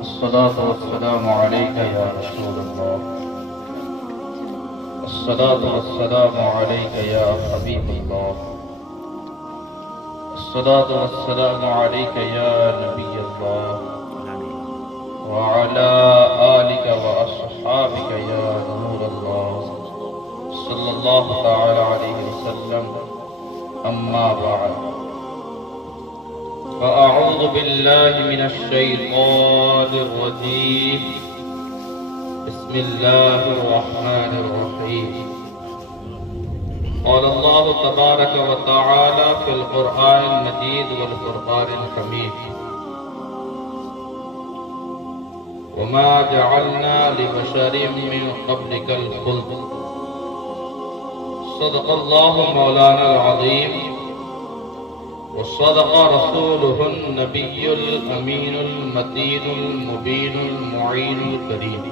الصلاة والسلام عليك يا رسول الله. الصلاة والسلام عليك يا حبيب الله. الصلاة والسلام عليك يا نبي الله وعلى آلك وأصحابك يا نور الله صلى الله تعالى عليه وسلم. أما بعد، فأعوذ بالله من الشيطان الرجيم. بسم الله الرحمن الرحيم. قال الله تبارك وتعالى في القرآن المجيد والفرقان الحميد: وما جعلنا لبشر من قبلك الخلد. صدق الله مولانا العظيم وصدق رسوله النبي الأمين المتين المبين المعين الكريم،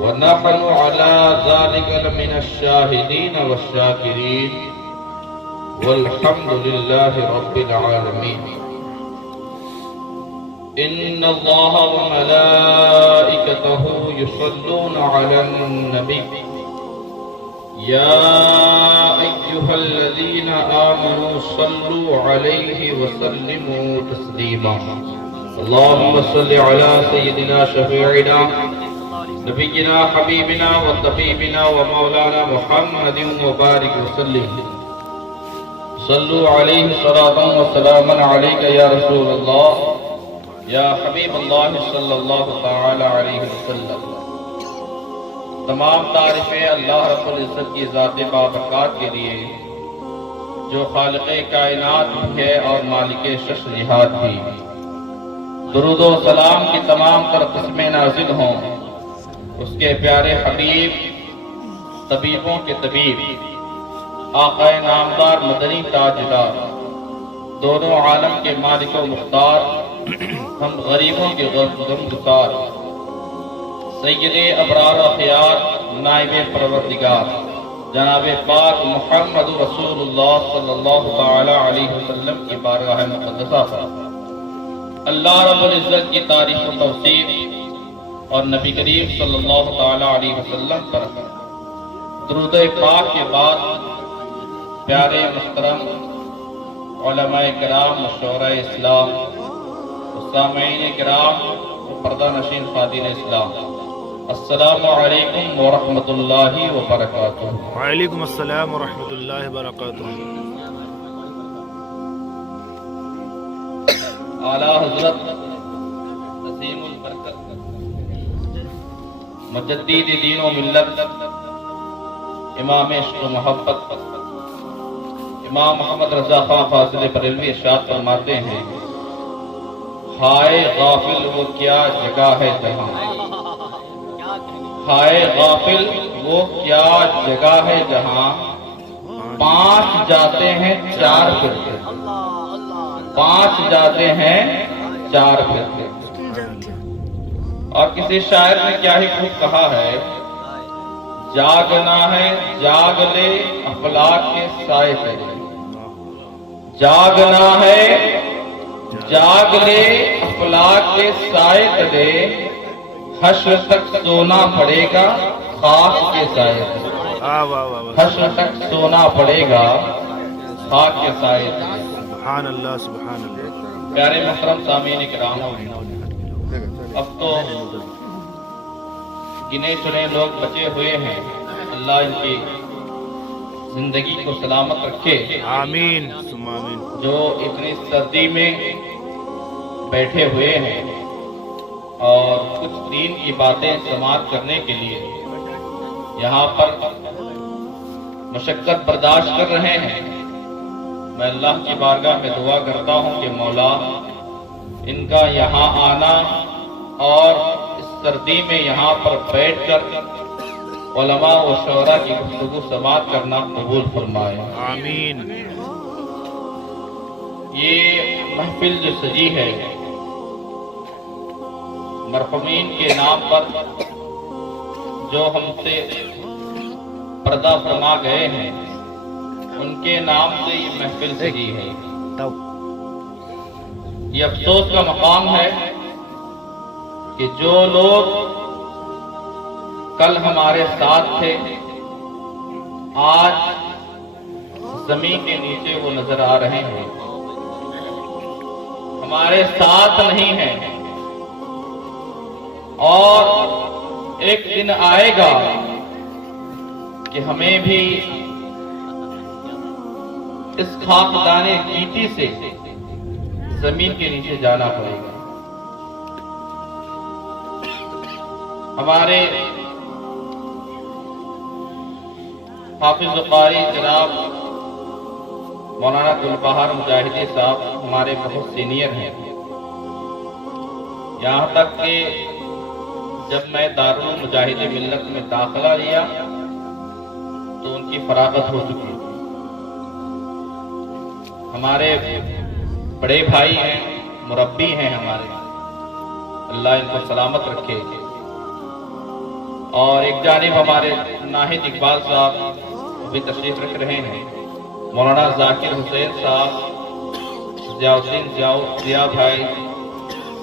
ونحن على ذلك لمن الشاهدين والشاكرين، والحمد لله رب العالمين. إن الله وملائكته يصلون على النبي يا أيها الذين آمنوا صلوا عليه وسلموا تسليما. اللهم صل على سيدنا شفيعنا نبينا حبيبنا وطبيبنا ومولانا محمد وبارك وسلم. صلوا عليه صلاة وسلاما عليك يا رسول الله یا حبیب اللہ صلی اللہ تعالی علیہ وسلم. تمام تعریفیں اللہ رب العزت کی ذات بابرکات کے لیے جو خالق کائنات ہے اور مالک شش جہاد بھی. درود و سلام کی تمام تر قسمیں نازل ہوں اس کے پیارے حبیب، طبیبوں کے طبیب، آقا نامدار مدنی تاجدار، دونوں عالم کے مالک و مختار، ہم غریبوں کے غمگسار، سید ابرار و خیار، نائب پروردگار جناب پاک محمد رسول اللہ صلی اللہ تعالی علیہ وسلم کی بارگاہ مقدسہ پر اللہ رب العزت کی تعریف و توصیف اور نبی کریم صلی اللہ تعالی علیہ وسلم پر درود پاک کے بعد پیارے محترم علماء کرام، مشورہ اسلام، سامعین کرام، پردہ نشین خادین اسلام، السلام علیکم ورحمۃ اللہ وبرکاتہ. وعلیکم السلام ورحمۃ اللہ وبرکاتہ. اعلیٰ حضرت عظیم البرکت مجدد دین و ملت، امام عشق و محبت، امام محمد رضا خان فاضل بریلوی ارشاد فرماتے ہیں: ہائے غافل وہ کیا جگہ ہے جہاں، ہائے غافل وہ کیا جگہ ہے جہاں 5 جاتے ہیں 4 پھرتے، 5 جاتے ہیں 4 پھرتے. اور کسی شاعر نے کیا ہی خوب کہا ہے: جاگنا ہے جاگ لے افلاک کے سائے تلے، جاگنا ہے جاگ لے افلاک کے سائے تلے، حشر تک سونا پڑے گا خاک کے سائے تلے، حشر تک سونا پڑے گا خاک کے سائے تلے. سبحان اللہ سبحان اللہ. پیارے محترم سامعین کرام، اب تو گنے چنے لوگ بچے ہوئے ہیں. اللہ ان کی زندگی کو سلامت رکھے. آمین ثم آمین. جو اتنی سردی میں بیٹھے ہوئے ہیں اور کچھ دین کی باتیں سماعت کرنے کے لیے یہاں پر مشقت برداشت کر رہے ہیں، میں اللہ کی بارگاہ میں دعا کرتا ہوں کہ مولا ان کا یہاں آنا اور اس سردی میں یہاں پر بیٹھ کر علماء و شعراء کی گفتگو سماعت کرنا قبول فرمائے. آمین. یہ محفل جو سجی ہے مرحومین کے نام پر جو ہم سے پردہ فرما گئے ہیں، ان کے نام سے یہ محفل سجی ہے. یہ افسوس کا مقام ہے کہ جو لوگ کل ہمارے ساتھ تھے آج زمین کے نیچے وہ نظر آ رہے ہیں، ہمارے ساتھ نہیں ہیں، اور ایک دن آئے گا کہ ہمیں بھی اس خاکدان گیتی سے زمین کے نیچے جانا پڑے گا۔ ہمارے حافظ قاری جناب مولانا گلبہار مجاہدی صاحب ہمارے بہت سینئر ہیں، یہاں تک کہ جب میں دارالمجاہد ملت میں داخلہ لیا تو ان کی فراغت ہو چکی تھی۔ ہمارے بڑے بھائی ہیں، مربی ہیں ہمارے، اللہ ان کو سلامت رکھے۔ اور ایک جانب ہمارے ناہید اقبال صاحب بھی تشریف رکھ رہے ہیں، مولانا ذاکر حسین صاحب، ضیاء الدین ضیاء بھائی،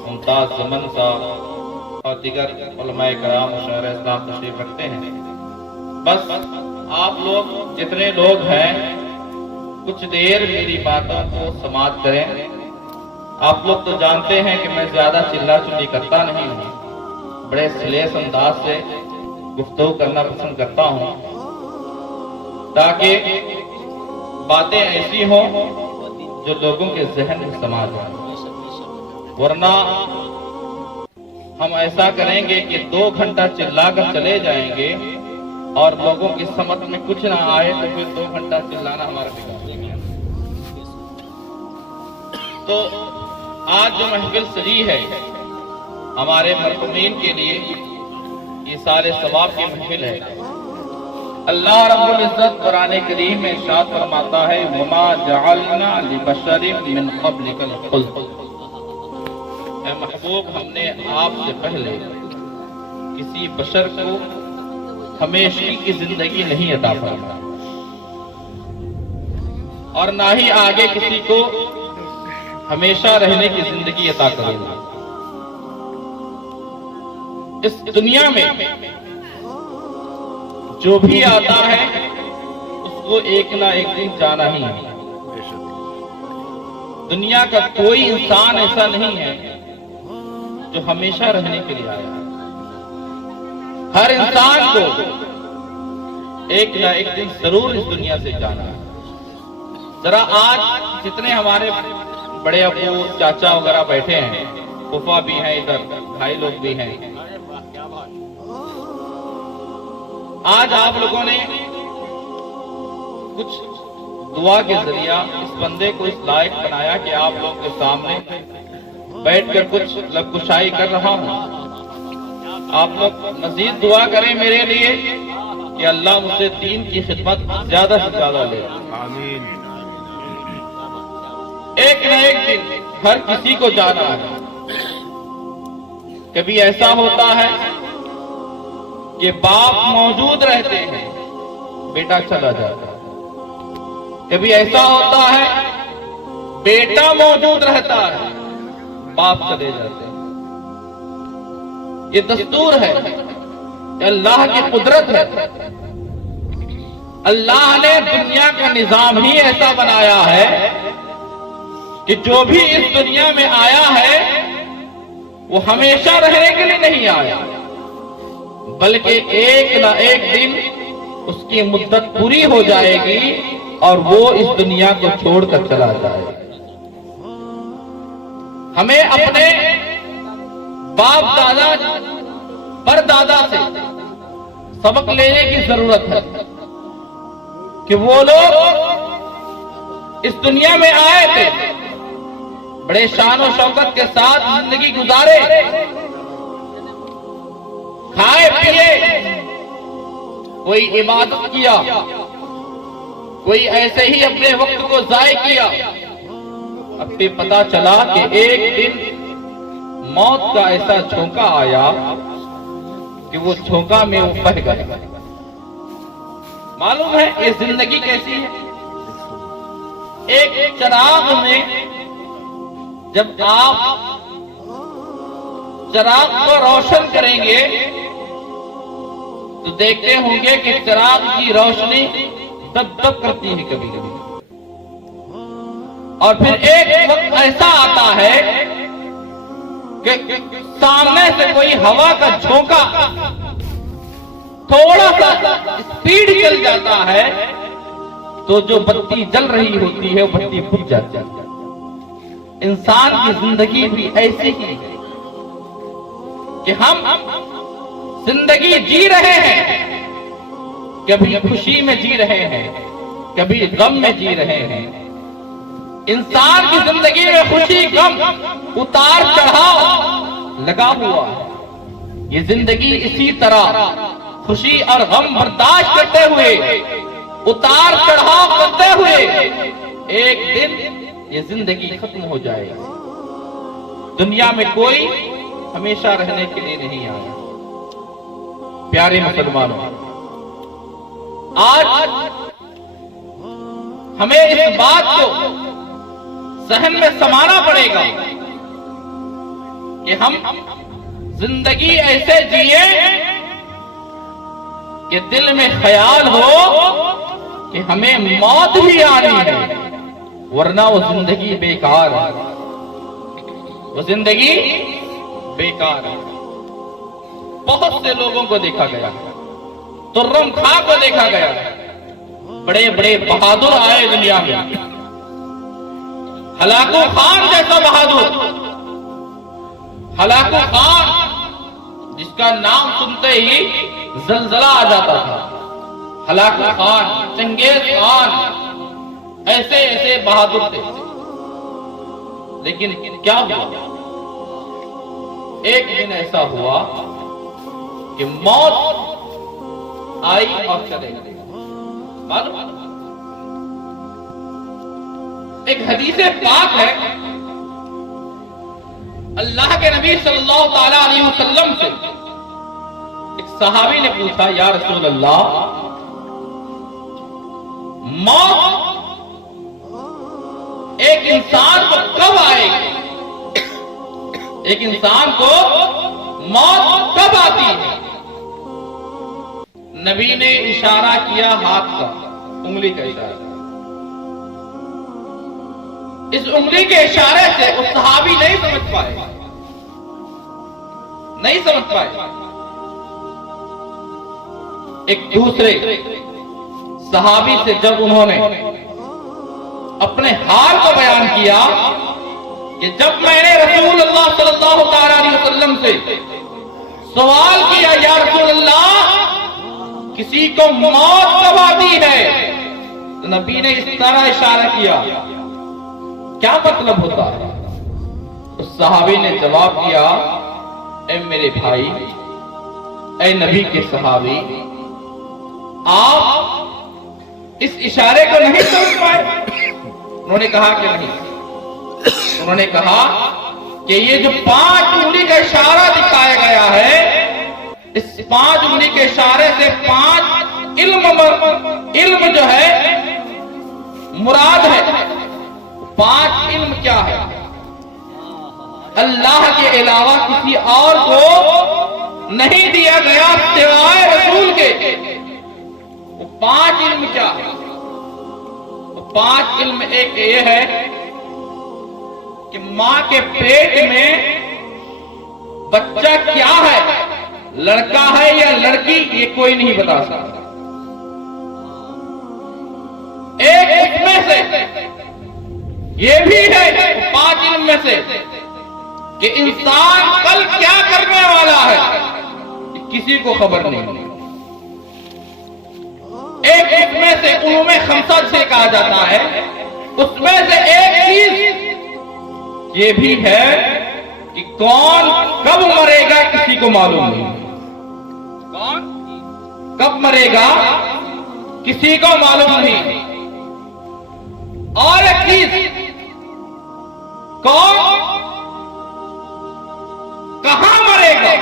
ممتاز زمن صاحب اور دیگر علماء کرام و شہر اسلام تشریف رکھتے ہیں۔ بس آپ لوگ جتنے لوگ ہیں کچھ دیر میری باتوں کو سماعت کریں۔ آپ لوگ تو جانتے ہیں کہ میں زیادہ چلا چلی کرتا نہیں ہوں، بڑے سلیس انداز سے گفتگو کرنا پسند کرتا ہوں تاکہ باتیں ایسی ہوں جو لوگوں کے ذہن میں سما جائیں، ورنہ ہم ایسا کریں گے کہ 2 گھنٹہ چلا کر چلے جائیں گے اور لوگوں کی سمجھ میں کچھ نہ آئے تو پھر 2 گھنٹہ چلانا ہمارا بگاڑ جائے گا۔ تو آج جو محفل سجی ہے ہمارے مرحومین کے لیے یہ سارے ثواب کی محفل ہے۔ اللہ رب العزت قرآن کریم میں ارشاد فرماتا ہے وما جعلنا لبشر من قبلک الخلد، اے محبوب ہم نے آپ سے پہلے کسی بشر کو ہمیشہ کی زندگی نہیں عطا فرمائی اور نہ ہی آگے کسی کو ہمیشہ رہنے کی زندگی عطا کرے گا۔ اس دنیا میں جو بھی آتا ہے اس کو ایک نہ ایک دن جانا ہی ہے۔ دنیا کا کوئی انسان ایسا نہیں ہے جو ہمیشہ رہنے کے لیے آیا ہے۔ ہر انسان کو ایک نہ ایک دن ضرور اس دنیا سے جانا ہے۔ ذرا آج جتنے ہمارے بڑے ابو چاچا وغیرہ بیٹھے ہیں، پھوپھا بھی ہیں، ادھر بھائی لوگ بھی ہیں، آج آپ لوگوں نے کچھ دعا کے ذریعہ اس بندے کو اس لائق بنایا کہ آپ لوگ کے سامنے بیٹھ کر کچھ لب کشائی کر رہا ہوں۔ آپ لوگ مزید دعا کریں میرے لیے کہ اللہ مجھ سے دین کی خدمت زیادہ سے زیادہ لے۔ آمین۔ ایک نہ ایک دن ہر کسی کو جانا ہے۔ کبھی ایسا ہوتا ہے کہ باپ موجود رہتے ہیں، بیٹا چلا جاتا ہے۔ کبھی ایسا ہوتا ہے بیٹا موجود رہتا ہے، باپ چلے جاتے ہیں۔ یہ دستور ہے، یہ اللہ کی قدرت ہے۔ اللہ نے دنیا کا نظام ہی ایسا بنایا ہے کہ جو بھی اس دنیا میں آیا ہے وہ ہمیشہ رہنے کے لیے نہیں آیا، بلکہ ایک نہ ایک دن اس کی مدت پوری ہو جائے گی اور وہ اس دنیا کو چھوڑ کر چلا جائے گا۔ ہمیں اپنے باپ دادا پر دادا سے سبق لینے کی ضرورت ہے کہ وہ لوگ اس دنیا میں آئے تھے، بڑے شان و شوکت کے ساتھ زندگی گزارے، کھائے پیے، کوئی عبادت کیا، کوئی ایسے ہی اپنے وقت کو ضائع کیا۔ اب بھی پتا چلا کہ ایک دن موت کا ایسا جھونکا آیا کہ وہ جھونکا میں وہ بہہ گئے۔ معلوم ہے یہ زندگی کیسی ہے؟ ایک چراغ میں جب آپ چراغ کو روشن کریں گے تو دیکھتے ہوں گے کہ چراغ کی روشنی دب دب کرتی ہے کبھی کبھی، اور پھر ایک وقت ایسا آتا ہے کہ سامنے سے کوئی ہوا کا جھونکا تھوڑا سا اسپیڈ چل جاتا ہے تو جو بتی جل رہی ہوتی ہے وہ بتی بجھ جاتی ہے۔ انسان کی زندگی بھی ایسی ہی ہے کہ ہم زندگی جی رہے ہیں، کبھی خوشی میں جی رہے ہیں، کبھی غم میں جی رہے ہیں۔ انسان کی زندگی میں خوشی غم اتار چڑھاؤ لگا ہوا ہے۔ یہ زندگی اسی طرح خوشی اور غم برداشت کرتے ہوئے، اتار چڑھاؤ کرتے ہوئے ایک دن یہ زندگی ختم ہو جائے گی۔ دنیا میں کوئی ہمیشہ رہنے کے لیے نہیں آیا۔ پیارے مسلمانوں، آج ہمیں اس بات کو ذہن میں سمانا پڑے گا کہ ہم زندگی ایسے جیے کہ دل میں خیال ہو کہ ہمیں موت بھی آنی ہے، ورنہ وہ زندگی بیکار ہے، وہ زندگی بیکار ہے۔ بہت سے لوگوں کو دیکھا گیا، ترم خاں کو دیکھا گیا، بڑے بڑے بہادر آئے دنیا میں، ہلاکو خان جیسا بہادر، ہلاکو خان جس کا نام سنتے ہی زلزلہ آ جاتا تھا، ہلاکو خان، چنگیز خان، ایسے ایسے بہادر تھے۔ لیکن کیا ہوا؟ ایک دن ایسا ہوا کہ موت آئی اور چلے گئی۔ ایک حدیث پاک ہے، اللہ کے نبی صلی اللہ تعالی علیہ وسلم سے ایک صحابی نے پوچھا، یا رسول اللہ، موت ایک انسان کو کب آئے گی؟ ایک انسان کو موت کب آتی ہے؟ نبی نے اشارہ کیا ہاتھ کا، انگلی کا اشارہ۔ اس انگلی کے اشارے سے وہ صحابی نہیں سمجھ پائے، نہیں سمجھ پائے۔ ایک دوسرے صحابی سے جب انہوں نے اپنے حال کو بیان کیا کہ جب میں نے رسول اللہ صلی اللہ تعالی علیہ وسلم سے سوال کیا، یا رسول اللہ، کسی کو موت کب آتی ہے؟ تو نبی نے اس طرح اشارہ کیا، کیا مطلب ہوتا ہے؟ اس صحابی نے جواب دیا، اے میرے بھائی، اے نبی کے صحابی، آپ اس اشارے کو نہیں سمجھ پائے؟ انہوں نے کہا کہ نہیں۔ انہوں نے کہا کہ یہ جو 5 انگلی کا اشارہ دکھایا گیا ہے، اس 5 انگلی کے اشارے سے 5 علم جو ہے مراد ہے۔ 5 علم کیا ہے؟ اللہ کے علاوہ کسی اور کو نہیں دیا گیا سوائے رسول کے۔ وہ 5 علم کیا ہے؟ وہ 5 علم ایک یہ ہے کہ ماں کے پیٹ میں بچہ کیا ہے، لڑکا ہے یا لڑکی، یہ کوئی نہیں بتا سکتا۔ ایک اس میں سے یہ بھی ہے 5 علم میں سے کہ انسان کل کیا کرنے والا ہے، کسی کو خبر نہیں۔ ایک اس میں سے علوم خمسہ سے کہا جاتا ہے، اس میں سے ایک چیز یہ بھی ہے کہ کون کب مرے گا کسی کو معلوم نہیں۔ کون کب مرے گا کسی کو معلوم نہیں۔ اور ایک چیز، کون کہاں مرے گا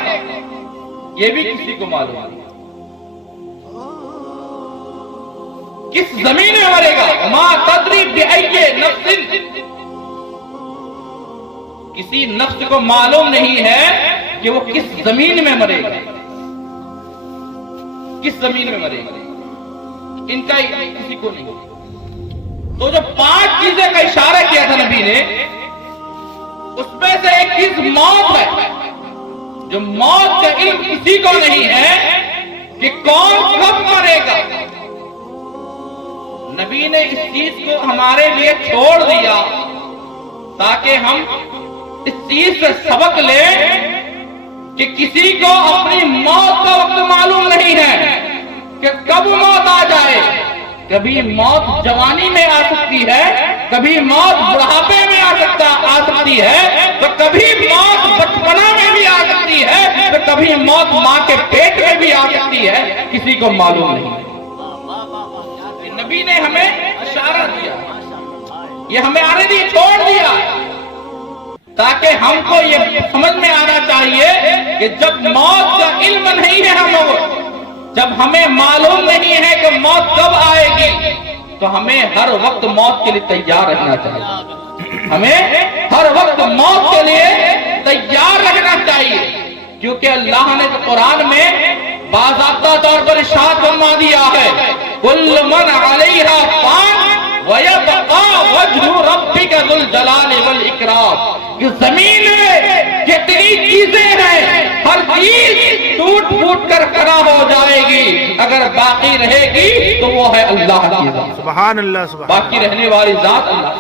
یہ بھی کسی کو معلوم نہیں۔ کس زمین میں مرے گا، ما تدری بأی نفس، کسی نفس کو معلوم نہیں ہے کہ وہ کس زمین میں مرے گا، کس زمین میں مرے گا، ان کا کسی کو نہیں۔ تو جو 5 چیزیں کا اشارہ کیا تھا نبی نے، اس میں سے ایک چیز موت ہے، جو موت کا علم کسی کو نہیں ہے کہ کون کب مرے گا۔ نبی نے اس چیز کو ہمارے لیے چھوڑ دیا تاکہ ہم اس چیز سے سبق لیں کہ کسی کو اپنی موت کا وقت معلوم نہیں ہے کہ کب موت آ جائے۔ کبھی موت جوانی میں آ سکتی ہے، کبھی موت بڑھاپے میں آ سکتی ہے، تو کبھی موت بچپنا میں بھی آ سکتی ہے، تو کبھی موت ماں کے پیٹ میں بھی آ سکتی ہے، کسی کو معلوم نہیں۔ نبی نے ہمیں اشارہ دیا، یہ ہمیں آنے دی چھوڑ دیا تاکہ ہم کو یہ سمجھ میں آنا چاہیے کہ جب موت کا علم نہیں ہے ہم لوگ، جب ہمیں معلوم نہیں ہے کہ موت کب آئے گی، تو ہمیں ہر وقت موت کے لیے تیار رہنا چاہیے، ہمیں ہر وقت موت کے لیے تیار رہنا چاہیے، کیونکہ اللہ نے قرآن میں باضابطہ طور پر ارشاد فرما دیا ہے کل من علیہا فان وَيَبْقَى وَجْهُ رَبِّكَ ذُو الْجَلَالِ وَالْإِكْرَامِ، کہ زمین میں جتنی چیزیں ہیں ہر چیز ٹوٹ پھوٹ کر کھڑا ہو جائے گی، اگر باقی رہے گی تو وہ ہے اللہ کی ذات، سبحان اللہ، سبحان باقی رہنے والی ذات اللہ۔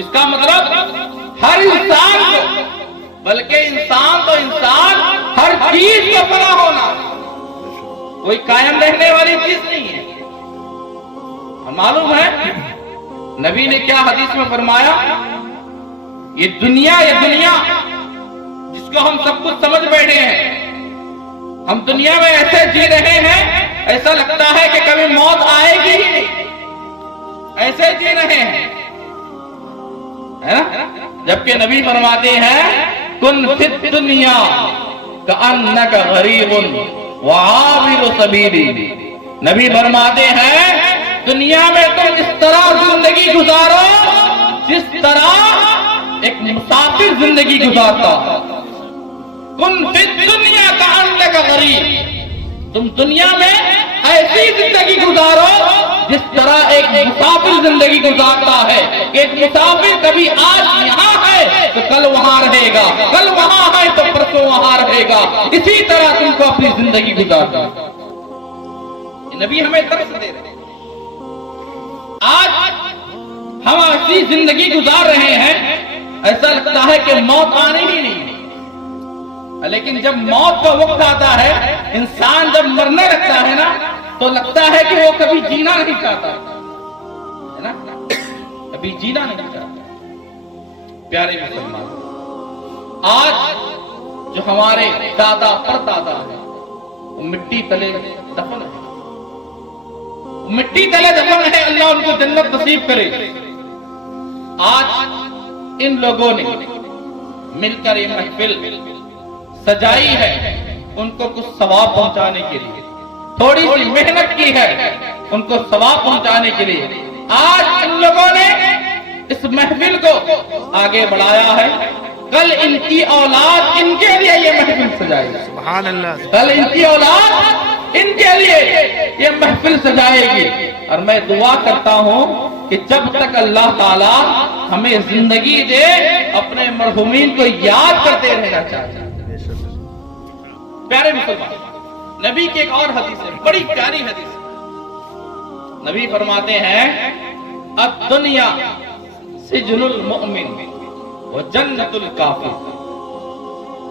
اس کا مطلب ہر انسان کو، بلکہ انسان تو انسان، ہر چیز کو فنا ہونا، کوئی قائم رہنے والی چیز نہیں ہے۔ معلوم ہے نبی نے کیا حدیث میں فرمایا، یہ دنیا جس کو ہم سب کچھ سمجھ بیٹھے ہیں، ہم دنیا میں ایسے جی رہے ہیں ایسا لگتا ہے کہ کبھی موت آئے گی ہی نہیں، ایسے جی رہے ہیں، جبکہ نبی فرماتے ہیں کن فی الدنیا کأنک غریب وعابر سبیل، نبی فرماتے ہیں دنیا میں تم اس طرح زندگی گزارو جس طرح ایک مسافر زندگی گزارتا۔ کن فی الدنیا کأنک غریب، تم دنیا میں ایسی زندگی گزارو جس طرح ایک مسافر زندگی گزارتا ہے۔ ایک مسافر کبھی آج یہاں ہے تو کل وہاں رہے گا، کل وہاں ہے تو پرسوں وہاں رہے گا، اسی طرح تم کو اپنی زندگی گزارنا۔ نبی ہمیں درس دے رہے ہیں، آج ہم ایسی زندگی گزار رہے ہیں ایسا لگتا ہے کہ موت آنے ہی نہیں ہے، لیکن جب موت کا وقت آتا ہے، انسان جب مرنے لگتا ہے نا تو لگتا ہے کہ وہ کبھی جینا نہیں چاہتا ہے نا، کبھی جینا نہیں چاہتا۔ پیارے مسلمان، آج جو ہمارے دادا پردادا ہیں وہ مٹی تلے دفن ہے، مٹی تلے دفن ہے، اللہ ان کو جنت نصیب کرے۔ آج ان لوگوں نے مل کر یہ محفل سجائی ہے ان کو کچھ ثواب پہنچانے کے لیے، تھوڑی سی محنت کی ہے ان کو ثواب پہنچانے کے لیے۔ آج ان لوگوں نے اس محفل کو آگے بڑھایا ہے، کل ان کی اولاد ان کے لیے یہ محفل سجائے گی، سبحان اللہ، کل ان کی اولاد ان کے لیے یہ محفل سجائے گی۔ اور میں دعا کرتا ہوں کہ جب تک اللہ تعالی ہمیں زندگی دے اپنے مرحومین کو یاد کرتے رہنا چاہیے۔ پیارے مسلمان، نبی کی ایک اور حدیث ہے، بڑی پیاری حدیث ہے۔ نبی فرماتے ہیں الدنیا سجن المؤمن وجنت الکافر،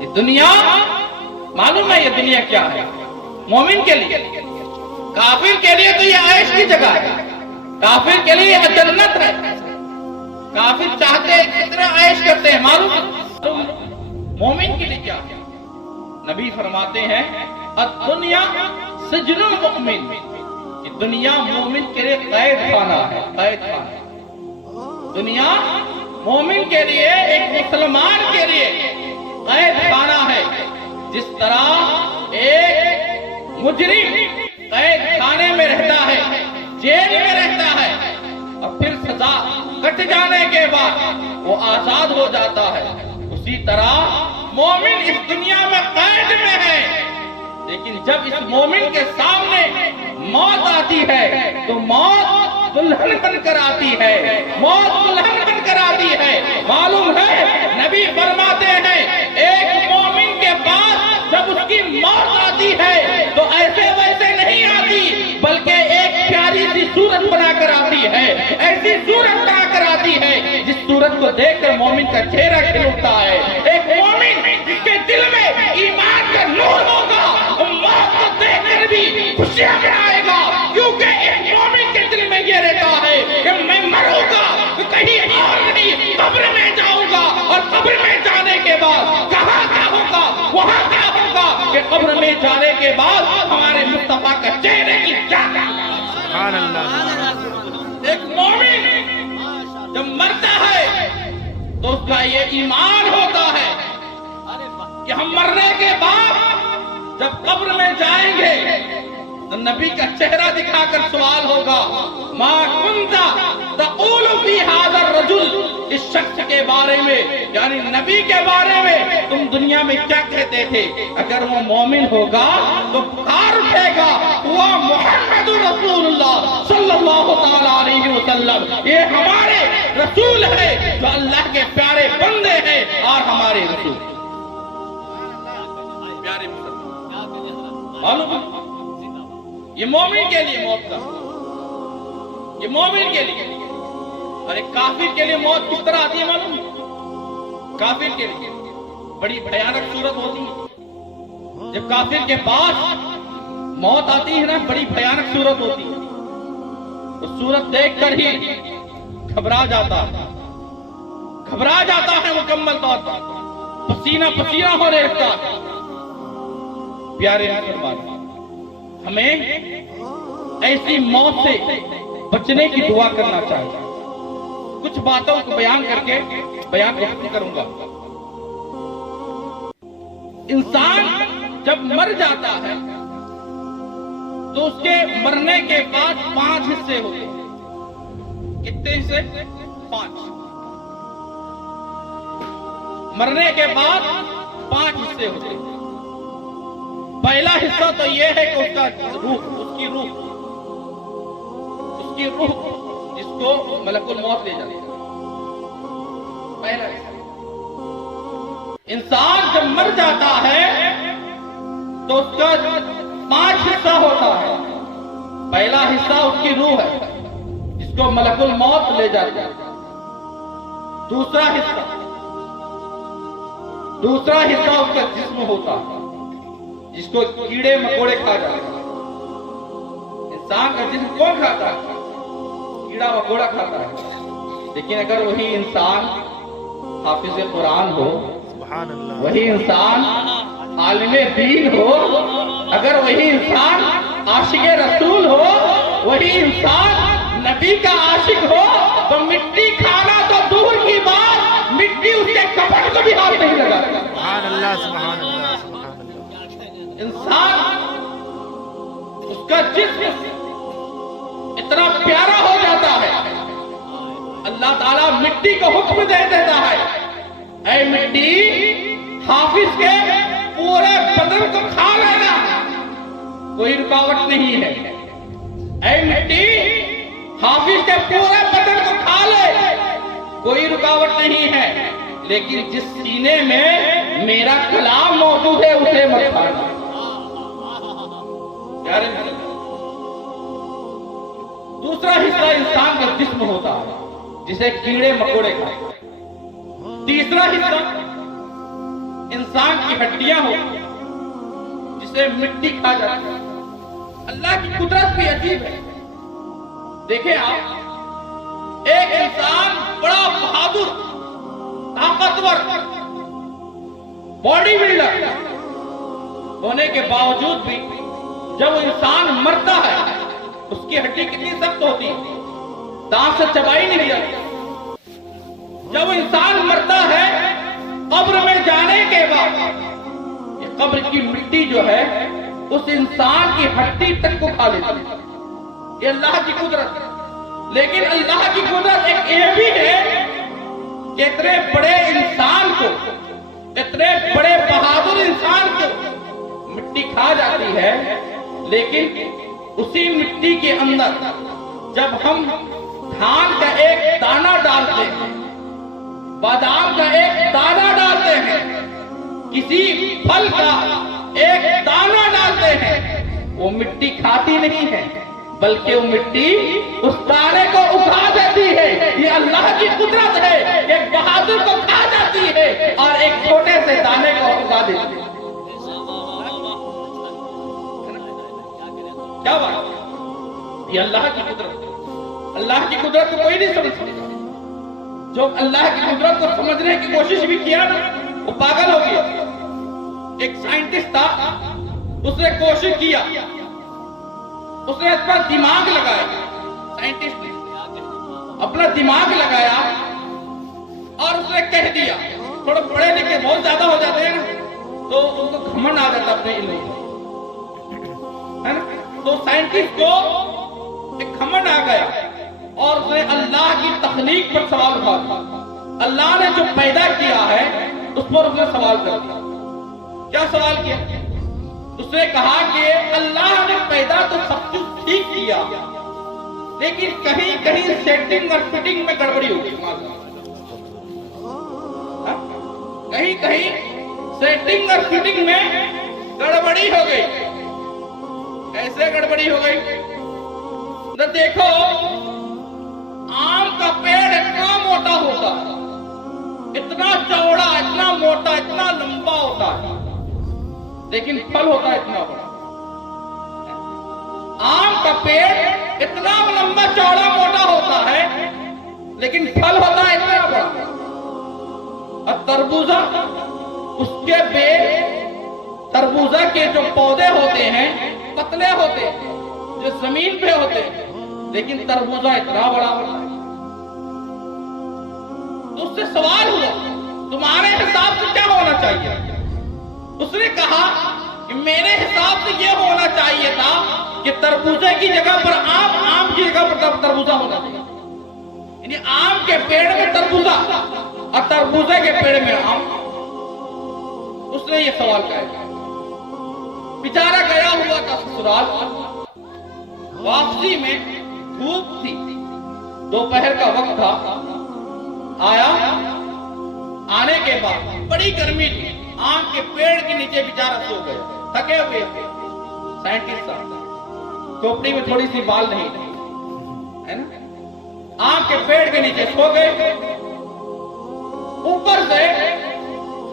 یہ دنیا، معلوم ہے یہ دنیا کیا ہے؟ مومن کے لیے، کافر کے لیے تو یہ عیش کی جگہ ہے، کافر کے لیے یہ جنت ہے۔ کافر چاہتے ہیں کتنا عیش کرتے ہیں، معلوم، مومن کے لیے کیا ہے؟ نبی فرماتے ہیں الدنیا سجن المؤمن، کہ دنیا مومن کے لیے قید خانہ ہے، قید خانہ۔ دنیا مومن کے لیے، ایک مسلمان کے لیے قید خانہ ہے، جس طرح ایک مجرم قید خانے میں رہتا ہے، جیل میں رہتا ہے، اور پھر سزا کٹ جانے کے بعد وہ آزاد ہو جاتا ہے، اسی طرح مومن اس دنیا میں قید میں ہے، لیکن جب اس مومن کے سامنے موت آتی ہے تو موت دلہن بن کر آتی ہے، موت دلہن بن کر آتی ہے۔ معلوم ہے نبی فرماتے ہیں ایک مومن کے پاس جب اس کی موت آتی ہے تو ایسے ویسے نہیں آتی، بلکہ ایک پیاری سی صورت بنا کر آتی ہے، ایسی صورت بنا کر آتی ہے جس صورت کو دیکھ کر مومن کا چہرہ کھل اٹھتا ہے۔ ایک مومن جس کے دل میں ایمان کا نور ہوگا وہ موت کو دیکھ کر بھی خوشیاں منائے گا، کیونکہ ایک مومن کے دل میں یہ رہتا ہے کہ میں مروں گا تو کہیں اور نہیں، قبر میں جاؤں گا، اور قبر میں جانے کے بعد کہاں کیا ہوگا، وہاں کیا ہوگا کہ قبر میں جانے کے بعد ہمارے مصطفیٰ کا چہرے کی جانا۔ سبحان اللہ۔ ایک مومن جب مرتا ہے تو اس کا یہ ایمان ہوتا ہے کہ ہم مرنے کے بعد جب قبر میں جائیں گے تو نبی کا چہرہ دکھا کر سوال ہوگا، ما کنت تقول فی ھذا الرجل، اس شخص کے بارے میں یعنی نبی کے بارے میں تم دنیا میں کیا کہتے تھے؟ اگر وہ مومن ہوگا تو پکار اٹھے گا، وہ محمد رسول اللہ صلی اللہ تعالی علیہ وسلم، یہ ہمارے رسول ہے جو اللہ کے پیارے بندے ہیں اور ہمارے رسول پیارے معلوم ہے؟ یہ مومن کے لیے موت کا، یہ مومن کے لیے، اور ایک کافر کے لیے موت کس طرح آتی ہے معلوم ہے؟ کافر کے لیے بڑی بھیانک صورت ہوتی ہے۔ جب کافر کے پاس موت آتی ہے نا بڑی بھیانک صورت ہوتی ہے، اس صورت دیکھ کر ہی گھبرا جاتا ہے، گھبرا جاتا ہے مکمل طور پر، پسینہ پسینہ ہونے لگتا ہے۔ پیارے مسلمان، ہمیں ایسی موت سے بچنے کی دعا کرنا چاہیے۔ کچھ باتوں کو بیان کر کے بیان ختم کروں گا۔ انسان جب مر جاتا ہے تو اس کے مرنے کے بعد 5 حصے ہوتے ہیں۔ کتنے حصے؟ 5۔ مرنے کے بعد 5 حصے ہوتے ہیں۔ پہلا حصہ تو یہ ہے کہ اس کا روح، اس کی روح جس کو ملک الموت لے جاتا ہے۔ پہلا حصہ انسان جب مر جاتا ہے تو اس کا 5 حصہ ہوتا ہے۔ پہلا حصہ اس کی روح ہے جس کو ملک الموت لے جاتا ہے۔ دوسرا حصہ اس کا جسم ہوتا ہے جس کو کیڑے مکوڑے کھا جاتے ہیں۔ انسان کا جسم کون کھاتا ہے؟ کیڑا مکوڑا کھاتا ہے۔ لیکن اگر وہی انسان حافظ قرآن ہو، سبحان اللہ، وہی انسان عالم دین ہو، اگر وہی انسان عاشق رسول ہو، وہی انسان نبی کا عاشق ہو، تو مٹی کھانا تو دور کی بات، مٹی اس کے کفن کو بھی ہاتھ نہیں لگاتا۔ سبحان اللہ، سبحان اللہ، سبحان اللہ۔ انسان اس کا جسم اتنا پیارا ہو جاتا ہے، اللہ تعالیٰ مٹی کو حکم دے دیتا ہے، اے مٹی حافظ کے پورے بدن کو کھا لینا، کوئی رکاوٹ نہیں ہے۔ اے مٹی حافظ کے پورے بدن کو کھا لے، کوئی رکاوٹ نہیں ہے، لیکن جس سینے میں میرا کلام موجود ہے اسے مت کھانا۔ دوسرا حصہ انسان کا جسم ہوتا ہے جسے کیڑے مکوڑے کھاتے ہیں۔ تیسرا حصہ انسان کی ہڈیاں ہوتی ہیں جسے مٹی کھا جاتی ہے۔ اللہ کی قدرت بھی عجیب ہے۔ دیکھیں آپ، ایک انسان بڑا بہادر، طاقتور، باڈی بلڈر ہونے کے باوجود بھی جب وہ انسان مرتا ہے اس کی ہڈی کتنی سخت ہوتی ہے، دانت سے چبائی نہیں جاتی۔ جب وہ انسان مرتا ہے قبر میں جانے کے بعد یہ قبر کی مٹی جو ہے اس انسان کی ہڈی تک کو کھا لیتی ہے۔ یہ اللہ کی قدرت ہے۔ لیکن اللہ کی قدرت ایک یہ بھی ہے کہ اتنے بڑے انسان کو، اتنے بڑے مٹی کھا جاتی ہے، لیکن اسی مٹی کے اندر جب ہم دھان کا ایک دانہ ڈالتے ہیں، بادام کا ایک دانہ ڈالتے ہیں، کسی پھل کا ایک دانہ ڈالتے ہیں، وہ مٹی کھاتی نہیں ہے، بلکہ وہ مٹی اس دانے کو اٹھا دیتی ہے۔ یہ اللہ کی قدرت ہے، ایک بہادر کو کھا جاتی ہے اور ایک چھوٹے سے دانے کو اٹھا دیتی ہے۔ کیا بات؟ یہ اللہ کی قدرت ہے۔ اللہ کی قدرت کو کوئی نہیں سمجھ سکتا۔ جو اللہ کی قدرت کو سمجھنے کی کوشش بھی کیا نا، وہ پاگل ہو گیا۔ ایک سائنٹسٹ تھا، اس نے کوشش کیا، اس نے اپنا دماغ لگایا، سائنٹسٹ نے اپنا دماغ لگایا اور اس نے کہہ دیا، تھوڑے پڑھے لکھے بہت زیادہ ہو جاتے ہیں نا تو ان کو گھمنڈ آ جاتا اپنے علم ہے نا، تو سائنٹسٹ کو ایک گھمنڈ آ گیا اور اس نے اللہ کی تخلیق پر سوال اٹھا دیا۔ اللہ نے جو پیدا کیا ہے اس پر اس نے سوال کر دیا۔ کیا سوال کیا؟ اس نے کہا کہ اللہ نے پیدا تو سب کچھ ٹھیک کیا، لیکن کہیں کہیں سیٹنگ اور فٹنگ میں گڑبڑی ہو گئی۔ کہیں کہیں سیٹنگ اور فٹنگ میں گڑبڑی ہو گئی۔ ایسے گڑبڑی ہو گئی تو دیکھو، آم کا پیڑ اتنا موٹا ہوتا ہے، اتنا چوڑا، اتنا موٹا، اتنا لمبا ہوتا ہے، لیکن پھل ہوتا ہے اتنا بڑا۔ آم کا پیڑ اتنا لمبا چوڑا موٹا ہوتا ہے، لیکن پھل ہوتا ہے اتنا بڑا۔ اور تربوزہ، اس کے بیل، تربوزہ کے جو پودے ہوتے ہیں پتلے ہوتے ہیں، جو زمین پہ ہوتے ہیں، لیکن تربوزہ اتنا بڑا ہوتا ہے۔ تو اس سے سوال ہوا، تمہارے حساب سے کیا ہونا چاہیے؟ اس نے کہا کہ میرے حساب سے یہ ہونا چاہیے تھا کہ تربوزے کی جگہ پر آم، آم کی جگہ پر تربوزہ ہونا چاہیے، یعنی آم کے پیڑ میں تربوزہ اور تربوزے کے پیڑ میں آم۔ اس نے یہ سوال کہا، بیچارہ گیا ہوا تھا سسرال، واپسی میں دھوپ تھی، دوپہر کا وقت تھا، آیا، آنے کے بعد بڑی گرمی تھی، آم کے پیڑ کے نیچے بیچارہ سو گئے، تھکے ہوئے تھے۔ سائنٹسٹ صاحب کھوپڑی میں تھوڑی سی بال نہیں تھی، ہے نا، آم کے پیڑ کے نیچے سو گئے۔ اوپر سے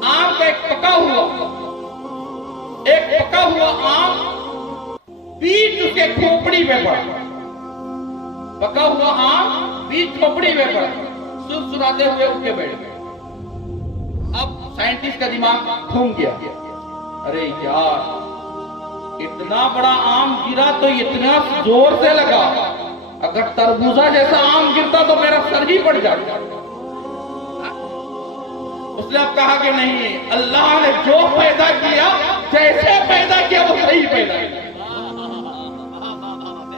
آم کا ایک پکا ہوا آم بیچ اس کے کھوپڑی میں پڑا، پکا ہوا آم بیچ کھوپڑی میں پڑا، سرسراتے ہوئے اٹھ کے بیٹھ گئے۔ اب سائنٹسٹ کا دماغ گھوم گیا، ارے یار، اتنا بڑا آم گرا تو اتنا زور سے لگا، اگر تربوزہ جیسا آم گرتا تو میرا سر ہی پڑ جاتا۔ اس نے اب کہا کہ نہیں، اللہ نے جو پیدا کیا، جیسے پیدا کیا وہ صحیح پیدا کیا۔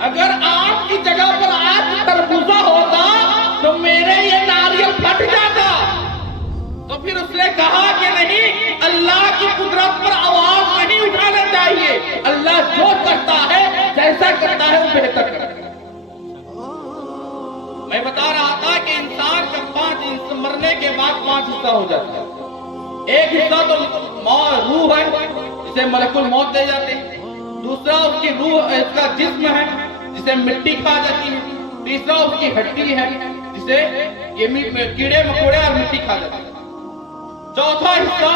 اگر آم کی جگہ پر آج تربوزہ ہوتا تو میرے یہ ناریل پھٹ جاتا۔ تو پھر اس نے کہا کہ نہیں، اللہ کی قدرت پر آواز نہیں اٹھانا چاہیے، اللہ جو کرتا ہے، جیسا کرتا ہے وہ بہتر کرتا ہے۔ میں بتا رہا تھا کہ انسان کا مرنے کے بعد 5 حصہ ہو جاتا ہے۔ ایک حصہ تو روح ہے، جسے ملک الموت دے جاتے ہیں، دوسرا اس کی روح، اس کا جسم ہے جسے مٹی کھا جاتی ہے، تیسرا اس کی ہڈی ہے جسے یہ کیڑے مکوڑے اور مٹی کھا جاتی ہے، چوتھا حصہ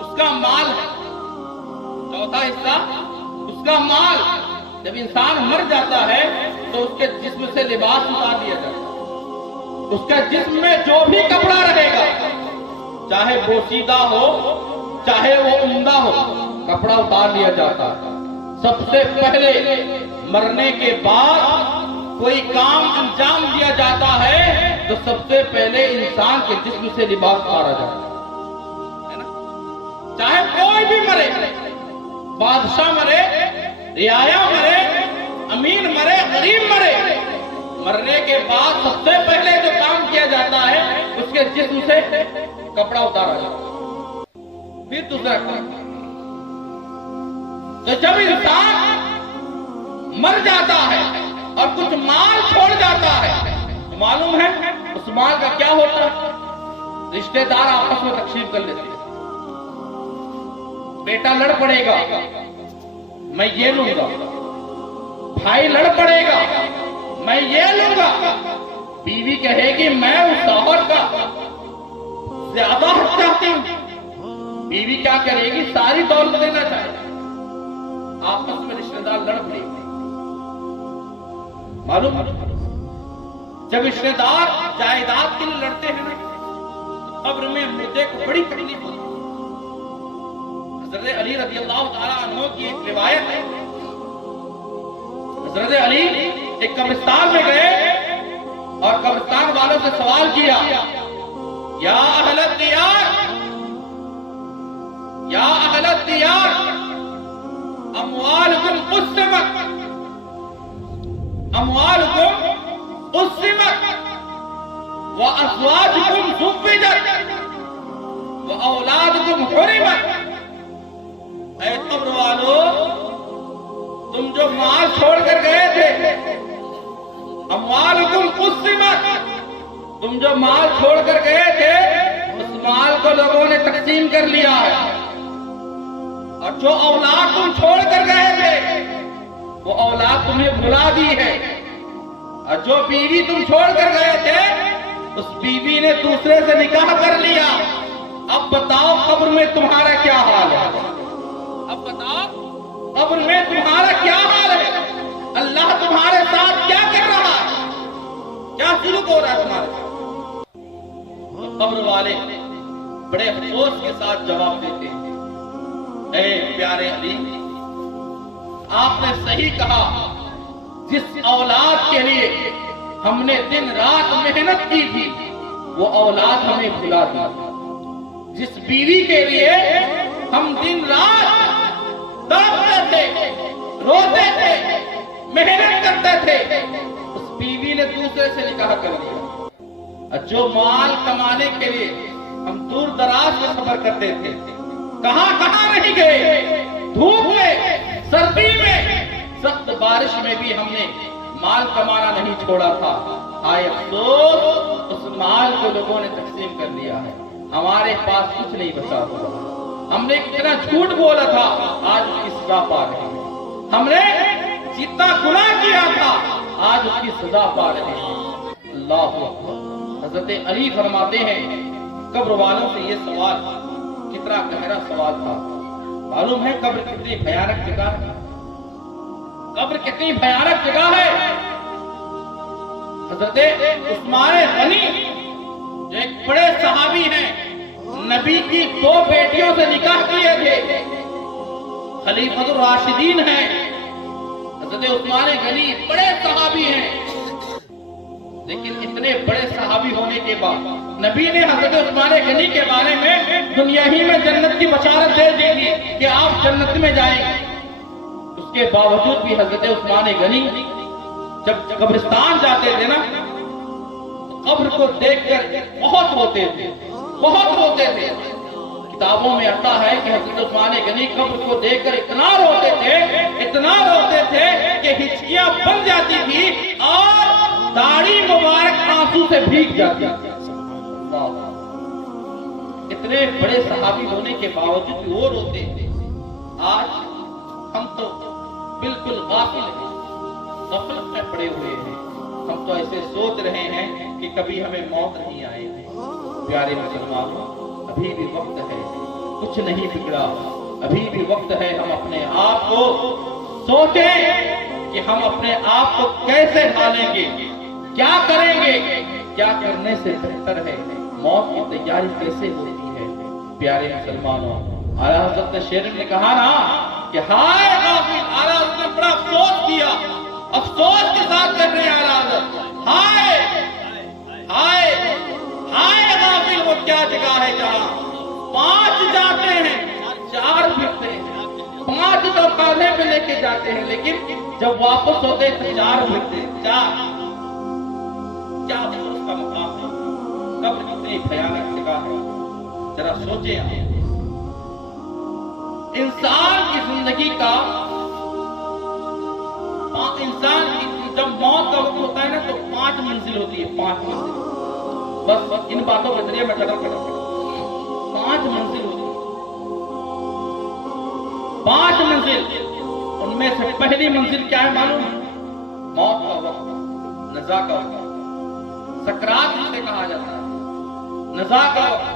اس کا مال ہے، چوتھا حصہ اس کا مال۔ جب انسان مر جاتا ہے تو اس کے جسم سے لباس اتار دیا جاتا ہے، اس کے جسم میں جو بھی کپڑا رہے گا، چاہے بوسیدہ ہو چاہے وہ عمدہ ہو، کپڑا اتار لیا جاتا ہے۔ سب سے پہلے مرنے کے بعد کوئی کام انجام دیا جاتا ہے تو سب سے پہلے انسان کے جسم سے لباس اتارا جاتا ہے نا؟ چاہے کوئی بھی مرے، بادشاہ مرے، رعایا مرے، امیر مرے، غریب مرے، مرنے کے بعد سب سے پہلے جو کام کیا جاتا ہے اس کے جسم سے کپڑا اتارا جاتا ہے، پھر دوسرا کام۔ تو جب انسان مر جاتا ہے اور کچھ مال چھوڑ جاتا ہے تو معلوم ہے اس مال کا کیا ہوتا ہے؟ رشتہ دار آپس میں تقسیم کر لیتے ہیں. بیٹا لڑ پڑے گا میں یہ لوں گا، بھائی لڑ پڑے گا میں یہ لوں گا، بیوی کہے گی میں اس شوہر کا زیادہ حق چاہتی ہوں، بیوی کیا کرے گی؟ ساری دولت دینا چاہے. آپس میں رشتہ دار لڑ پڑے گے. معلوم جب رشتہ دار جائیداد کے لیے لڑتے ہیں تو قبر میں مردے کو بڑی تکلیف ہوتی ہے. حضرت علی رضی اللہ تعالیٰ عنہ کی ایک روایت ہے، حضرت علی ایک قبرستان میں گئے اور قبرستان والوں سے سوال کیا، یا اہل الدیار، یا اہل الدیار، اموالکم قسمت، اموالکم قسمت، وازواجکم زوجت، واولادکم حرمت. اے قبر والو، تم جو مال چھوڑ کر گئے تھے، اموالکم قسمت، تم جو مال چھوڑ کر گئے تھے اس مال کو لوگوں نے تقسیم کر لیا ہے، اور جو اولاد تم چھوڑ کر گئے تھے وہ اولاد تمہیں بھلا دی ہے، اور جو بیوی تم چھوڑ کر گئے تھے اس بیوی نے دوسرے سے نکاح کر لیا. اب بتاؤ قبر میں تمہارا کیا حال ہے؟ اب بتاؤ قبر میں تمہارا کیا حال ہے؟ اللہ تمہارے ساتھ کیا کر رہا ہے؟ کیا سلوک ہو رہا ہے تمہارے ساتھ؟ تو قبر والے بڑے افسوس کے ساتھ جواب دیتے ہیں، اے پیارے علی، آپ نے صحیح کہا، جس اولاد کے لیے ہم نے دن رات محنت کی تھی وہ اولاد ہمیں بھلا دی. جس بیوی کے لیے ہم دن رات تڑپتے تھے، روتے تھے، محنت کرتے تھے، اس بیوی نے دوسرے سے نکاح کر لیا. جو مال کمانے کے لیے ہم دور دراز میں سفر کرتے تھے، کہاں کہاں نہیں گئے، دھوپ میں، سردی میں، سخت بارش میں بھی ہم نے مال کمانا نہیں چھوڑا تھا. آئے افسوس، اس مال کو لوگوں نے تقسیم کر لیا ہے، ہمارے پاس کچھ نہیں بچا ہوا. ہم نے کتنا جھوٹ بولا تھا، آج اس کی سزا پا رہے ہیں. ہم نے جتنا گناہ کیا تھا آج اس کی سزا پا رہے ہیں. اللہ اکبر. حضرت علی فرماتے ہیں قبر والوں سے یہ سوال کتنا گہرا سوال تھا. معلوم ہے قبر کتنی بھیانک جگہ ہے؟ قبر کتنی بھیانک جگہ ہے. حضرت عثمان غنی جو ایک بڑے صحابی ہیں، نبی کی 2 بیٹیوں سے نکاح کیے تھے، خلیفۃ الراشدین ہیں. حضرت عثمان غنی بڑے صحابی ہیں، لیکن اتنے بڑے صحابی ہونے کے بعد نبی نے حضرت عثمان غنی کے بارے میں دنیا ہی میں جنت کی بشارت دے دی تھی کہ آپ جنت میں جائیں گے. اس کے باوجود بھی حضرت عثمان غنی جب قبرستان جاتے تھے نا، قبر کو دیکھ کر بہت روتے تھے، بہت روتے تھے. کتابوں میں آتا ہے کہ حضرت عثمان غنی قبر کو دیکھ کر اتنا روتے تھے، اتنا روتے تھے کہ ہچکیاں بن جاتی تھی اور داڑھی مبارک آنسو سے بھیگ جاتی تھی. اتنے بڑے صحابی ہونے کے باوجود وہ روتے تھے. آج ہم تو بالکل غافل ہیں، غفلت میں پڑے ہوئے ہیں. ہم تو ایسے سوچ رہے ہیں کہ کبھی ہمیں موت نہیں آئے گی. پیارے مسلمانوں، ابھی بھی وقت ہے، کچھ نہیں بگڑا. ابھی بھی وقت ہے ہم اپنے آپ کو سوچیں کہ ہم اپنے آپ کو کیسے ڈھالیں گے، کیا کریں گے، کیا کرنے سے بہتر ہے، موت کی تیاری کیسے ہوتی ہے. پیارے مسلمانوں، اعلیٰ حضرت نے شعر میں کہا نا کہ ہائے غافل. اعلیٰ حضرت نے بڑا افسوس کیا، افسوس کے ساتھ کر رہے ہیں اعلیٰ حضرت، ہائے ہائے ہائے غافل. وہ کیا جگہ ہے جہاں 5 جاتے ہیں 4 پھرتے ہیں، 5 تو کاندھے پہ لے کے جاتے ہیں لیکن جب واپس ہوتے ہیں تو 4 پھرتے ہیں. 4 کیا افسوس کا مقام ہے. قبر کتنی بھیانک جگہ ہے، ذرا سوچیں آپ. انسان کی زندگی کا انسان کی جب موت کا وقت ہوتا ہے نا تو 5 منزل ہوتی ہے، 5 منزل. بس ان باتوں کے ذریعے میں ختم کروں گا. 5 منزل ہوتی ہے، 5 منزل. ان میں سے پہلی منزل کیا ہے معلوم ہے؟ موت کا وقت، نزا کا وقت، سکرات جسے کہا جاتا ہے، نزا کا وقت.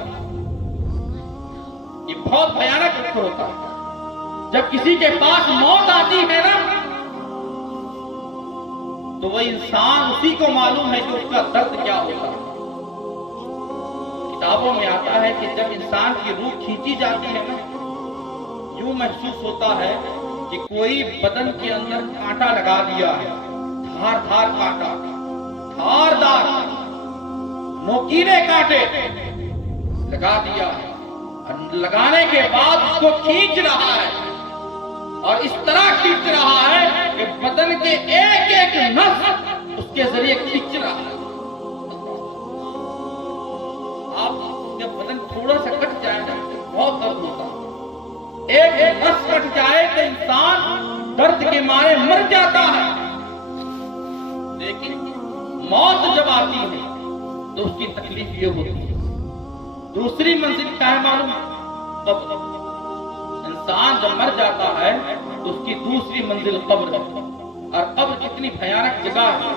یہ بہت بھیانک وقت ہوتا ہے. جب کسی کے پاس موت آتی ہے نا تو وہ انسان اسی کو معلوم ہے کہ اس کا درد کیا ہوتا ہے. کتابوں میں آتا ہے کہ جب انسان کی روح کھینچی جاتی ہے نا یوں محسوس ہوتا ہے کہ کوئی بدن کے اندر کانٹا لگا دیا ہے، دھار دھار کانٹا، دھار دار نوکیلے کانٹے لگا دیا ہے. لگانے کے بعد اس کو کھینچ رہا ہے اور اس طرح کھینچ رہا ہے کہ بدن کے ایک ایک نس اس کے ذریعے کھینچ رہا ہے. آپ جب بدن تھوڑا سا کٹ جائے نا بہت درد ہوتا ہے. ایک نس کٹ جائے تو انسان درد کے مارے مر جاتا ہے. لیکن موت جب آتی ہے تو اس کی تکلیف یہ ہوتی ہے. دوسری منزل کیا ہے معلوم؟ قبر. انسان جب مر جاتا ہے تو اس کی دوسری منزل قبر ہے. اور قبر کتنی بھیانک جگہ ہے.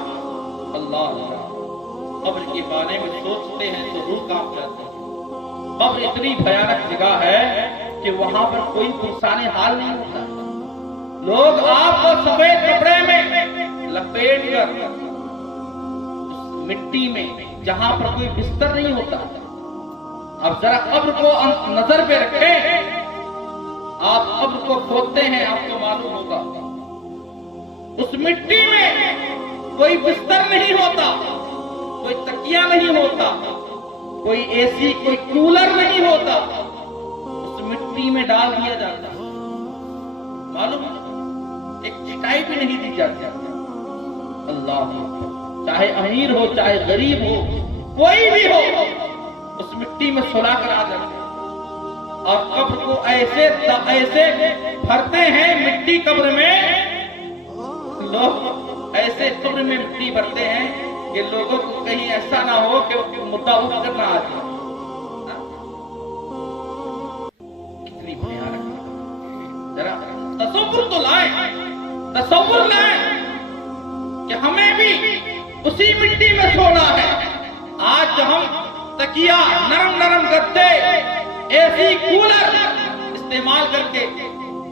اللہ اللہ، قبر کے بارے میں سوچتے ہیں تو روح کانپ جاتی ہے. قبر اتنی بھیانک جگہ ہے کہ وہاں پر کوئی پرسان حال نہیں ہوتا. لوگ آپ کو سفید کپڑے میں لپیٹ کر مٹی میں جہاں پر کوئی بستر نہیں ہوتا. اب ذرا قبر کو نظر پہ رکھیں. آپ قبر کو کھودتے ہیں آپ کو معلوم ہوگا اس مٹی میں کوئی بستر نہیں ہوتا، کوئی تکیہ نہیں ہوتا، کوئی اے سی کوئی کولر نہیں ہوتا. اس مٹی میں ڈال دیا جاتا ہے. معلوم ایک چٹائی بھی نہیں دی جاتی. اللہ، چاہے امیر ہو چاہے غریب ہو کوئی بھی ہو اس مٹی میں سلا کر آ جاتے ہیں. اور قبر کو ایسے بھرتے ہیں مٹی. قبر میں لوگ ایسے قبر میں مٹی بھرتے ہیں کہ لوگوں کو کہیں ایسا نہ ہو کہ مردہ اٹھ کر نہ آ جائے. کتنی بھیانک. ذرا تصور تو لائیں، تصور لائیں کہ ہمیں بھی اسی مٹی میں سونا ہے. آج جو ہم تکیہ، نرم نرم گدے، اے سی کولر استعمال کر کے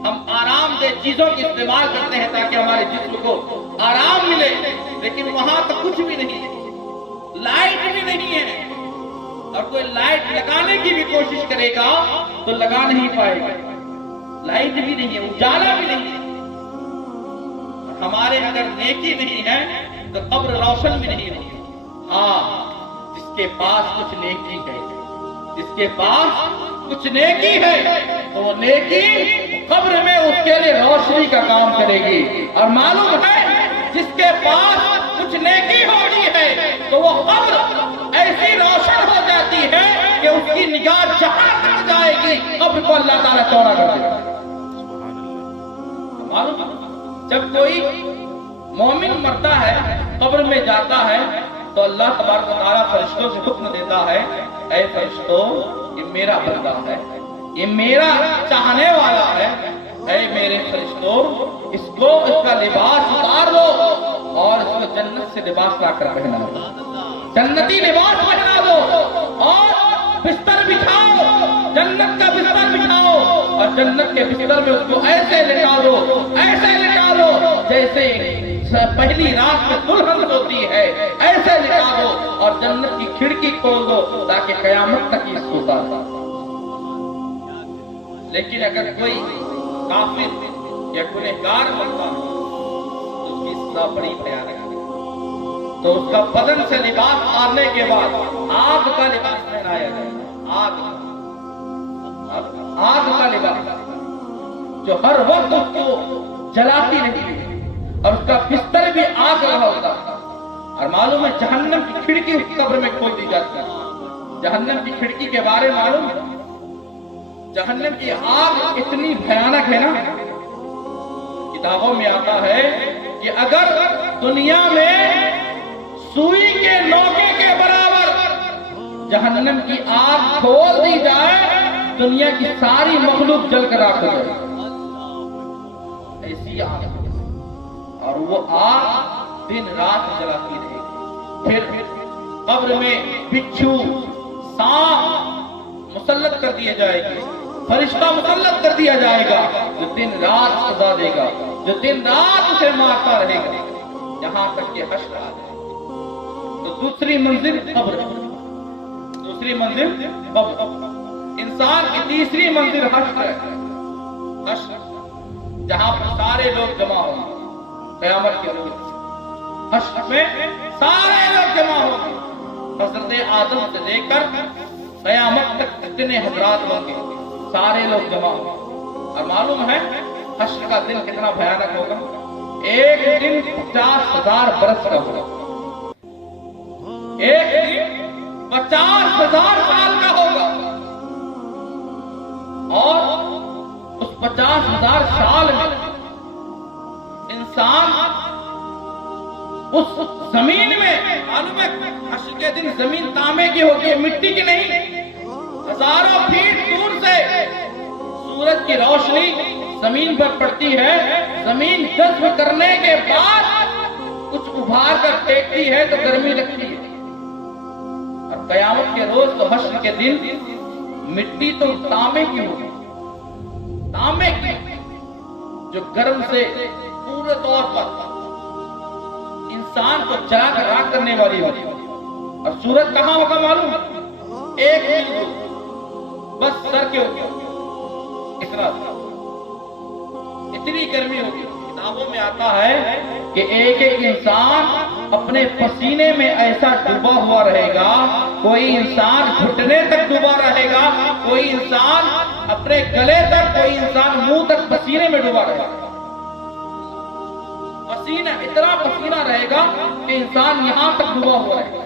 ہم آرام دہ چیزوں کی استعمال کرتے ہیں تاکہ ہمارے جسم کو آرام ملے، لیکن وہاں تو کچھ بھی نہیں ہے. لائٹ بھی نہیں ہے. اور کوئی لائٹ لگانے کی بھی کوشش کرے گا تو لگا نہیں پائے گا. لائٹ بھی نہیں ہے، اجالا بھی نہیں ہے. ہمارے اگر نیکی نہیں ہے تو قبر روشن بھی نہیں ہوگی. ہاں، جس کے پاس کچھ نیکی ہے، جس کے پاس کچھ نیکی ہے تو وہ نیکی قبر میں اس کے لیے روشنی کا کام کرے گی. اور معلوم ہے جس کے پاس کچھ نیکی ہوتی ہے تو وہ قبر ایسی روشن ہو جاتی ہے کہ اس کی نگاہ جہاں تک جائے گی قبر کو اللہ تعالیٰ چوڑا کر دے گا. معلوم جب کوئی مومن مرتا ہے قبر میں جاتا ہے تو اللہ تبارک و تعالیٰ فرشتوں سے حکم دیتا ہے، اے فرشتوں یہ میرا بندہ ہے، یہ میرا چاہنے والا ہے. اے میرے فرشتوں اس کا لباس اتار دو اور اس کو جنت سے لباس لا کر پہنا دو، جنتی لباس پہنا دو اور بستر بچھاؤ، جنت کا بستر بچھاؤ اور جنت کے بستر میں اس کو ایسے لٹا دو، ایسے لٹا دو جیسے پہلی رات میں دلہن ہوتی ہے، ایسے لٹا دو اور جنت کی کھڑکی کھول دو تاکہ قیامت تک اس کو ساتھ. لیکن اگر کوئی کافر یا گنہگار بنتا تو اس کی سزا بڑی بھیانک ہے. تو اس کا بدن سے لباس آنے کے بعد آگ کا لباس پہنایا جائے. آگ کا لباس جو ہر وقت اس کو جلاتی رہتی ہے اور اس کا بستر بھی آگ رہا ہوتا ہے. اور معلوم ہے جہنم کی کھڑکی اس قبر میں کھول دی جاتی ہے. جہنم کی کھڑکی کے بارے معلوم ہے جہنم کی آگ اتنی بھیانک ہے نا، کتابوں میں آتا ہے کہ اگر دنیا میں سوئی کے نوکے کے برابر جہنم کی آگ کھول دی جائے، دنیا کی ساری مخلوق جل کر راکھ ہو جائے، ایسی آگ ہے۔ اور وہ آگ دن رات جلاتی رہے گی۔ پھر قبر میں بچھو، سانپ مسلط کر دیا جائے گی، فرشتہ مسلط کر دیا جائے گا، جو دن رات سزا دے گا، جو دن رات اسے مارتا رہے گا، یہاں تک کہ حشر آ جائے۔ تو دوسری منزل قبر، دوسری منزل قبر۔ انسان کی تیسری منزل حشر ہے، حشر، جہاں پر سارے لوگ جمع ہوں گے قیامت کے روز۔ حشر میں سارے لوگ جمع ہوں گے، حضرت آدم سے لے کر قیامت تک کتنے حضرات ہوں گے، سارے لوگ جمع ہوں گے۔ اور معلوم ہے حشر کا دن کتنا بھیانک ہوگا؟ ایک دن 50,000 برس کا ہوگا، ایک دن 50,000 سال کا ہوگا، اور اس 50,000 سال میں انسان اس زمین میں، معلوم ہے حشر کے دن زمین تانبے کی ہوتی ہے، مٹی کی نہیں، ہزاروں فیٹ دور سے سورج کی روشنی زمین پر پڑتی ہے، زمین جذب کرنے کے بعد کچھ ابھار کر پھینکتی ہے تو گرمی لگتی ہے۔ اور قیامت کے روز تو حشر کے دن مٹی تو تانبے کی ہوگی، تانبے کی، جو گرم سے پورے طور پر انسان کو جلا کر راکھ کرنے والی ہوگی۔ اور سورج کہاں ہوگا معلوم؟ ایک میل دور، بس سر کے اوپر، اتنا، اتنی گرمی ہوگی۔ کتابوں میں آتا ہے کہ ایک ایک انسان اپنے پسینے میں ایسا ڈوبا ہوا رہے گا، کوئی انسان گھٹنے تک ڈوبا رہے گا، کوئی انسان اپنے گلے تک، کوئی انسان منہ تک پسینے میں ڈوبا رہے گا۔ پسینہ، اتنا پسینہ رہے گا کہ انسان یہاں تک ڈوبا ہوا رہے گا،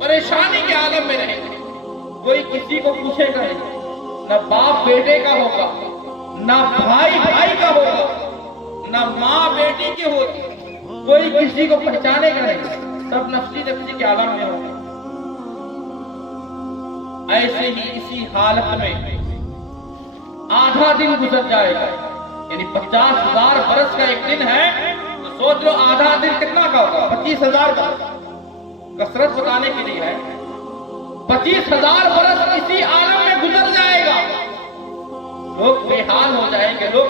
پریشانی کے عالم میں رہے گا، کوئی کسی کو پوچھے گا نہیں، نہ باپ بیٹے کا ہوگا، نہ بھائی بھائی کا ہوگا، نہ ماں بیٹی کی ہوگی، کوئی کسی کو پہچانے گا نہیں، سب نفسی نفسی کے عالم میں ہوگا۔ ایسے ہی اسی حالت میں آدھا دن گزر جائے گا، یعنی 50,000 برس کا ایک دن ہے، تو سوچ لو آدھا دن کتنا کا ہوگا؟ 25,000 برس، کثرت بتانے کے لیے ہے، 25,000 برس اسی عالم میں گزر جائے گا۔ لوگ بے حال ہو جائیں گے، لوگ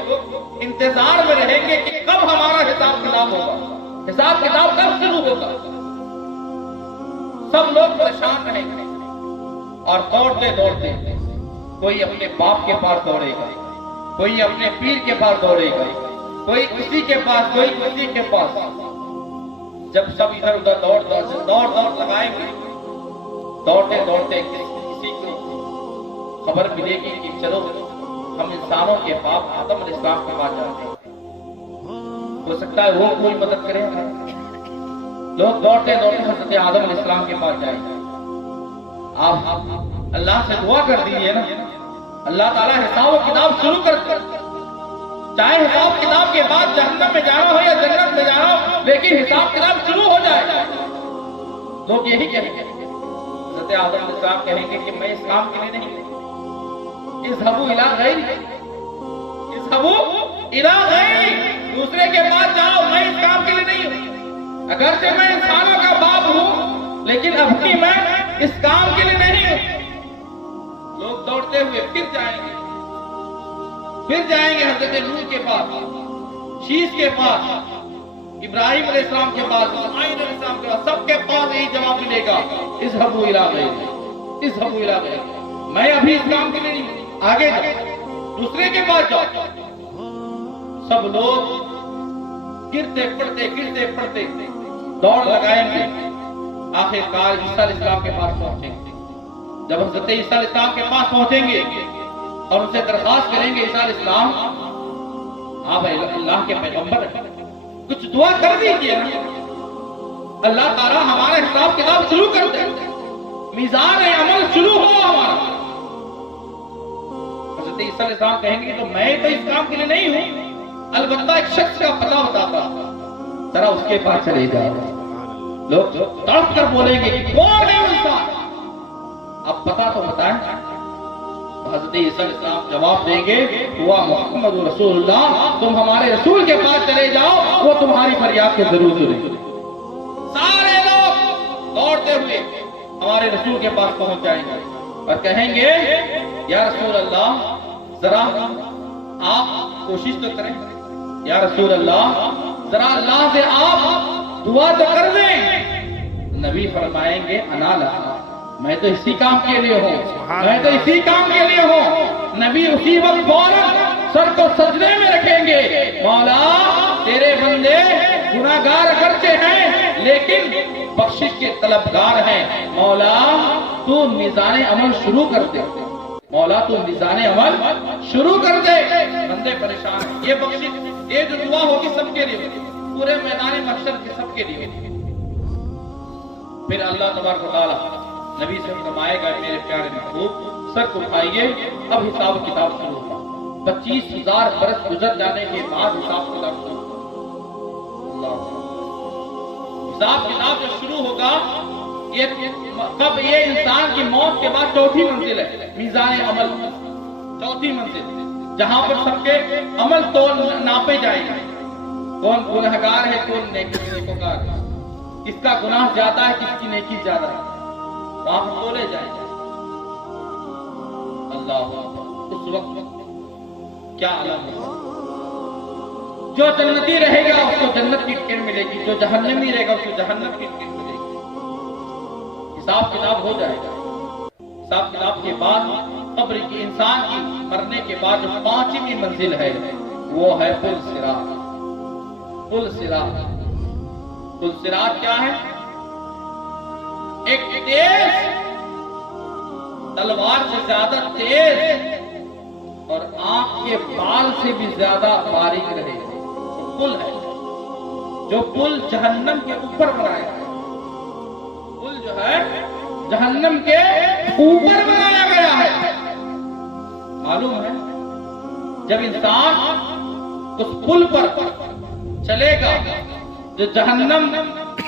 انتظار میں رہیں گے کہ کب ہمارا حساب کتاب ہوگا، حساب کتاب کب شروع ہوگا۔ سب لوگ پریشان رہیں گے اور دوڑتے دوڑتے کوئی اپنے باپ کے پاس دوڑے گا، کوئی اپنے پیر کے پاس دوڑے گا، کوئی کسی کے پاس، کوئی کسی کے پاس۔ جب سب ادھر ادھر دوڑ لگائیں گے، دوڑتے دوڑتے کسی کو خبر ملے گی کہ چلو ہم انسانوں کے باپ آدم علیہ السلام کے پاس جاتے ہیں، ہو سکتا ہے وہ کوئی مدد کرے۔ لوگ دوڑتے دوڑتے حضرت آدم علیہ السلام کے پاس جائیں گے۔ آپ اللہ سے دعا کر دیجیے نا، اللہ تعالیٰ حساب و کتاب شروع کر دے، چاہے حساب کتاب کے بعد جہنم میں جانا ہو یا جنت میں جانا ہو، لیکن حساب کتاب شروع ہو جائے۔ لوگ یہی کہیں گے، حضرت آدم علیہ السلام کہیں گے کہ میں اس کام کے لیے نہیں، اذهبوا الى غیری، اذهبوا الى غیری، دوسرے کے پاس جاؤ، میں اس کام کے لیے نہیں ہوں، اگرچہ میں انسانوں کا باپ ہوں لیکن اب بھی میں اس کام کے لیے نہیں ہوں۔ لوگ دوڑتے ہوئے پھر جائیں گے حضرت نوح کے پاس، شیش کے پاس، ابراہیم علیہ السلام کے پاس، اسماعیل علیہ السلام کے پاس، سب کے پاس یہی جواب ملے گا، اذهبوا الى غیری، اذهبوا الى غیری، میں ابھی اس کام کے لیے نہیں، آگے جاؤ، دوسرے کے پاس جاؤ۔ سب لوگ گرتے پڑتے دوڑ لگائیں گے، آخر کار عیسیٰ علیہ السلام کے پاس پہنچیں گے۔ جب حضرت عیسیٰ علیہ السلام کے پاس پہنچیں گے اور ان سے درخواست کریں گے، عیسیٰ علیہ السلام آپ اللہ کے پیغمبر ہیں، کچھ دعا کر دیجیے نا، اللہ تعالیٰ ہمارا حساب کتاب شروع کر دے، میزان عمل شروع ہو ہمارا۔ حضرت عیسیٰ علیہ السلام کہیں گے تو میں تو اس کام کے لیے نہیں ہوں، البتہ ایک شخص کا پتہ بتاتا، ذرا اس کے پاس چلے جاؤ۔ لوگ تڑپ کر بولیں گے کہ کون ہے انسان، اب پتہ تو بتائیں۔ حضرت عیسیٰ علیہ السلام جواب دیں گے، ہوا محمد رسول اللہ، تم ہمارے رسول کے پاس چلے جاؤ، وہ تمہاری فریاد کو ضرور سنیں گے۔ سارے لوگ دوڑتے ہوئے ہمارے رسول کے پاس پہنچ جائیں گے اور کہیں گے یا رسول اللہ ذرا آپ کوشش تو کریں، یا رسول اللہ ذرا اللہ سے آپ دعا تو کر دیں۔ نبی فرمائیں گے انا لہا، میں تو اسی کام کے لیے ہوں، میں تو اسی کام کے لیے ہوں۔ نبی اسی وقت فوراً سر کو سجدے میں رکھیں گے، مولا تیرے بندے گناہگار اگرچہ ہیں لیکن بخشش کے طلبگار ہیں، مولا تو میزان عمل شروع کر دے، مولا تو میزان عمل شروع کر دے۔ بندے پریشان ہیں، یہ بخشش، یہ جو دعا ہوگی سب کے لیے، پورے میدان محشر کے سب کے لیے۔ پھر اللہ تبارک و تعالیٰ نبی سے فرمائے گا میرے پیارے محبوب سر کو اٹھائیے، اب حساب کتاب شروع ہوگا۔ 25,000 برس گزر جانے کے بعد حساب کتاب شروع ہوگا۔ حساب کتاب جو شروع ہوگا کب؟ یہ انسان کی موت کے بعد چوتھی منزل ہے، میزان عمل، چوتھی منزل، جہاں پر سب کے عمل تول ناپے جائیں گے، کون گنہگار ہے کون نیکوکار ہے، کس کا گناہ زیادہ ہے کس کی نیکی زیادہ ہے، وہاں پر تولے جائیں گے۔ اللہ اس وقت کیا عالم ہوگا؟ جو جنتی رہے گا اس کو جنت کی ٹکٹ ملے گی، جو جہنمی رہے گا اس کو جہنم کی ٹکٹ ملے گی۔ حساب کتاب ہو جائے گا۔ حساب کتاب کے بعد قبر کی انسان کی مرنے کے بعد جو 5ویں منزل ہے وہ ہے پل صراط۔ پل صراط، پل صراط کیا ہے؟ ایک تیز تلوار سے زیادہ تیز اور آنکھ کے بال سے بھی زیادہ باریک رہے گا پل ہے، جو پل جہنم کے اوپر بنایا ہے۔ پل جو ہے جہنم کے اوپر بنایا گیا ہے۔ معلوم ہے جب انسان اس پل پر چلے گا جو جہنم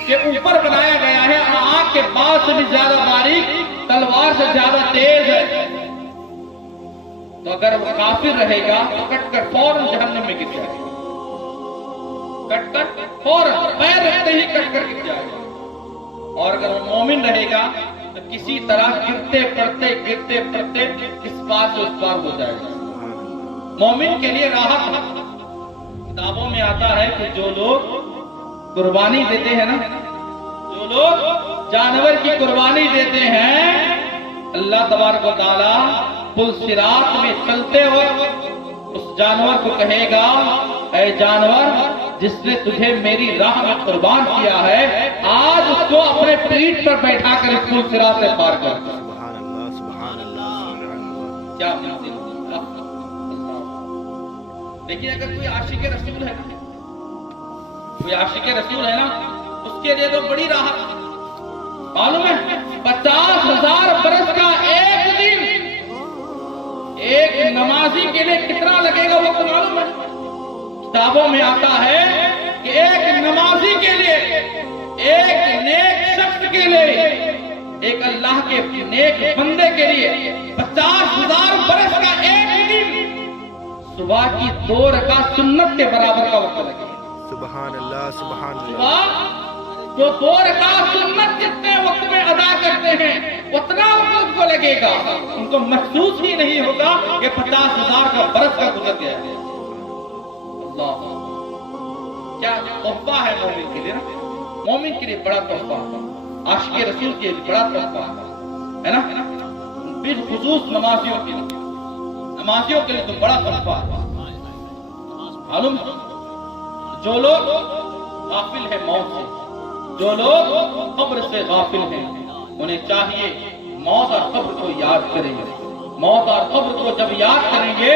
کے اوپر بنایا گیا ہے، آنکھ کے بال سے بھی زیادہ باریک، تلوار سے زیادہ تیز ہے، تو اگر وہ کافر رہے گا تو کٹ کر فوراً جہنم میں گر جائے گا، کٹ کر فوراً پیر رکھتے ہی کٹ کر گر جائے گا۔ اور اگر وہ مومن رہے گا تو کسی طرح گرتے پڑتے اس پار سے اس پار ہو جائے گا۔ مومن کے لیے راحت ہے۔ کتابوں میں آتا ہے کہ جو لوگ قربانی دیتے ہیں نا، جو لوگ جانور کی قربانی دیتے ہیں، اللہ تبارک و تعالیٰ پل صراط میں چلتے وقت اس جانور کو کہے گا اے جانور جس نے تجھے میری راہ میں قربان کیا ہے، آج اس کو اپنے پیٹھ پر بیٹھا کر اس پل صراط سے پار کر۔ سبحان اللہ، سبحان اللہ، کیا منزل! لیکن اگر کوئی عاشق رسول ہے نا، کوئی عاشق رسول ہے نا، اس کے لیے تو بڑی راحت۔ معلوم ہے 50,000 برس کا ایک دن ایک نمازی کے لیے کتنا لگے گا وقت معلوم ہے؟ کتابوں میں آتا ہے کہ ایک نمازی کے لیے، ایک نیک شخص کے لیے، ایک اللہ کے نیک بندے کے لیے 50,000 برس کا ایک دن صبح کی 2 رکعت سنت کے برابر کا وقت لگے گا۔ سبحان اللہ، سبحان اللہ۔ صبح جو 2 رکعت سنت جتنے وقت میں ادا کرتے ہیں اتنا وقت کو لگے گا، ان کو محسوس ہی نہیں ہوگا کہ 50,000 کا برس کا گزر گیا ہے۔ اللہ کیا تحفہ ہے مومن کے لیے نا، مومن کے لیے بڑا تحفہ، عاشق رسول کے لیے بڑا تحفہ ہے نا، بالخصوص نمازیوں کے لیے، نمازیوں کے لیے تو بڑا تحفہ ہے۔ معلوم ہے جو لوگ غافل ہیں موت سے، جو لوگ قبر سے غافل ہیں، انہیں چاہیے موت اور قبر کو یاد کریں گے۔ موت اور قبر کو جب یاد کریں گے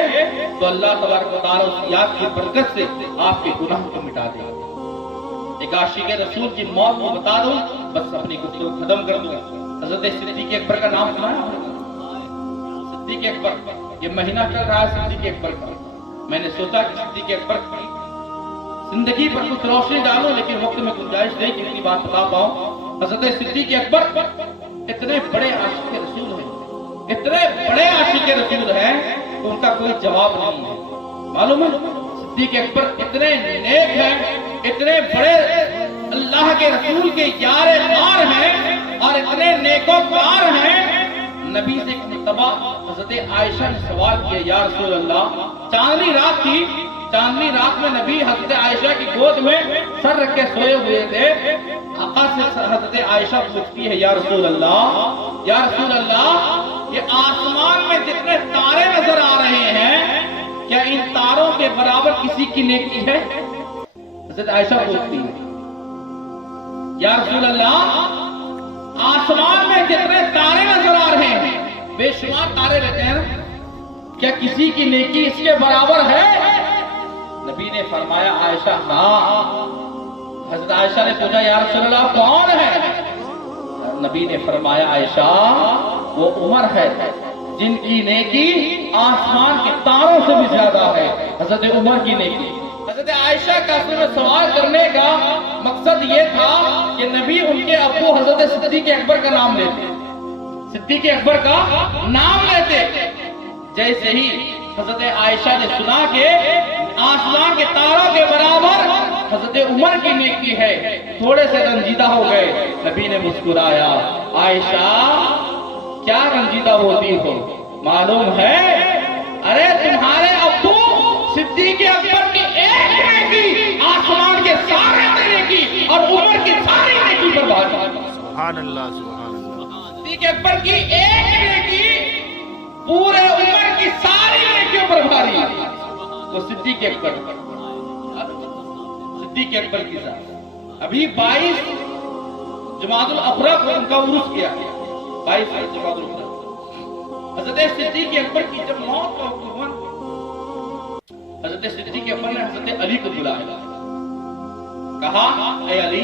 تو اللہ تبارک و تعالیٰ اس یاد کی برکت سے آپ کے گناہ کو مٹا دے گا۔ ایک عاشق رسول کی موت کو بتا دوں، بس اپنی گفتگو ختم کر دوں۔ حضرت صدیق اکبر کا نام سنا ہے؟ صدیق اکبر، یہ مہینہ چل رہا ہے صدیق اکبر کا، میں نے سوچا کہ صدیق اکبر کی زندگی پر کچھ روشنی ڈالوں، لیکن وقت میں گنجائش نہیں کہ اتنی بات بتا پاؤں۔ حضرت صدیق اکبر اتنے بڑے عاشق رسول ہیں، اتنے بڑے عاشق رسول ہیں کہ ان کا کوئی جواب نہیں ہے۔ معلوم ہے صدیق اکبر اتنے نیک ہیں، اتنے بڑے اللہ کے رسول کے یار غار ہیں اور اتنے نیکوکار ہیں۔ نبی سے ایک مرتبہ حضرت عائشہ نے سوال کیا، یا رسول اللہ، چاندنی رات تھی، چاندنی رات میں نبی حضرت عائشہ کی گود میں سر رکھ کے سوئے ہوئے تھے۔ آقا سے حضرت عائشہ پوچھتی ہے، یا رسول اللہ، یا رسول اللہ، یہ آسمان میں جتنے تارے نظر آ رہے ہیں، کیا ان تاروں کے برابر کسی کی نیکی ہے؟ حضرت عائشہ پوچھتی ہے، یا رسول اللہ، آسمان میں جتنے تارے نظر آ رہے ہیں، بے شمار تارے رہتے ہیں، کیا کسی کی نیکی اس کے برابر ہے؟ نبی نے فرمایا، عائشہ ہاں۔ حضرت عائشہ نے پوچھا، یا رسول اللہ کون ہے؟ نبی نے فرمایا، عائشہ وہ عمر ہے جن کی نیکی آسمان کے تاروں سے بھی زیادہ ہے، حضرت عمر کی نیکی۔ حضرت عائشہ کا اصل میں سوال کرنے کا مقصد یہ تھا کہ نبی ان کے ابو حضرت صدیق اکبر کا نام لیتے، صدیق اکبر کا نام لیتے۔ جیسے ہی حضرت عائشہ نے سنا کہ آسمان کے تاروں کے برابر حضرت عمر کی نیکی ہے، تھوڑے سے رنجیدہ ہو گئے۔ نبی نے مسکرایا، عائشہ کیا رنجیدہ ہوتی ہو؟ معلوم ہے ارے تمہارے ابو صدیق اکبر کی ایک نیکی آسمان کے سارے نیکی اور عمر کی ساری نیکی پر بھاری۔ سبحان اللہ، سبحان اللہ۔ صدیق اکبر کی ایک نیکی پورے عمر کی ساری نیکیوں پر بھاری۔ تو صدیق اکبر کی ذات ابھی 22 جمادی الاخرہ کو ان کا عرس کیا، 22 جمادی الاخرہ۔ حضرت صدیق اکبر کی جب موت کا حکم، حضرت صدیق اکبر نے حضرت علی کو بلایا، کہا، اے علی،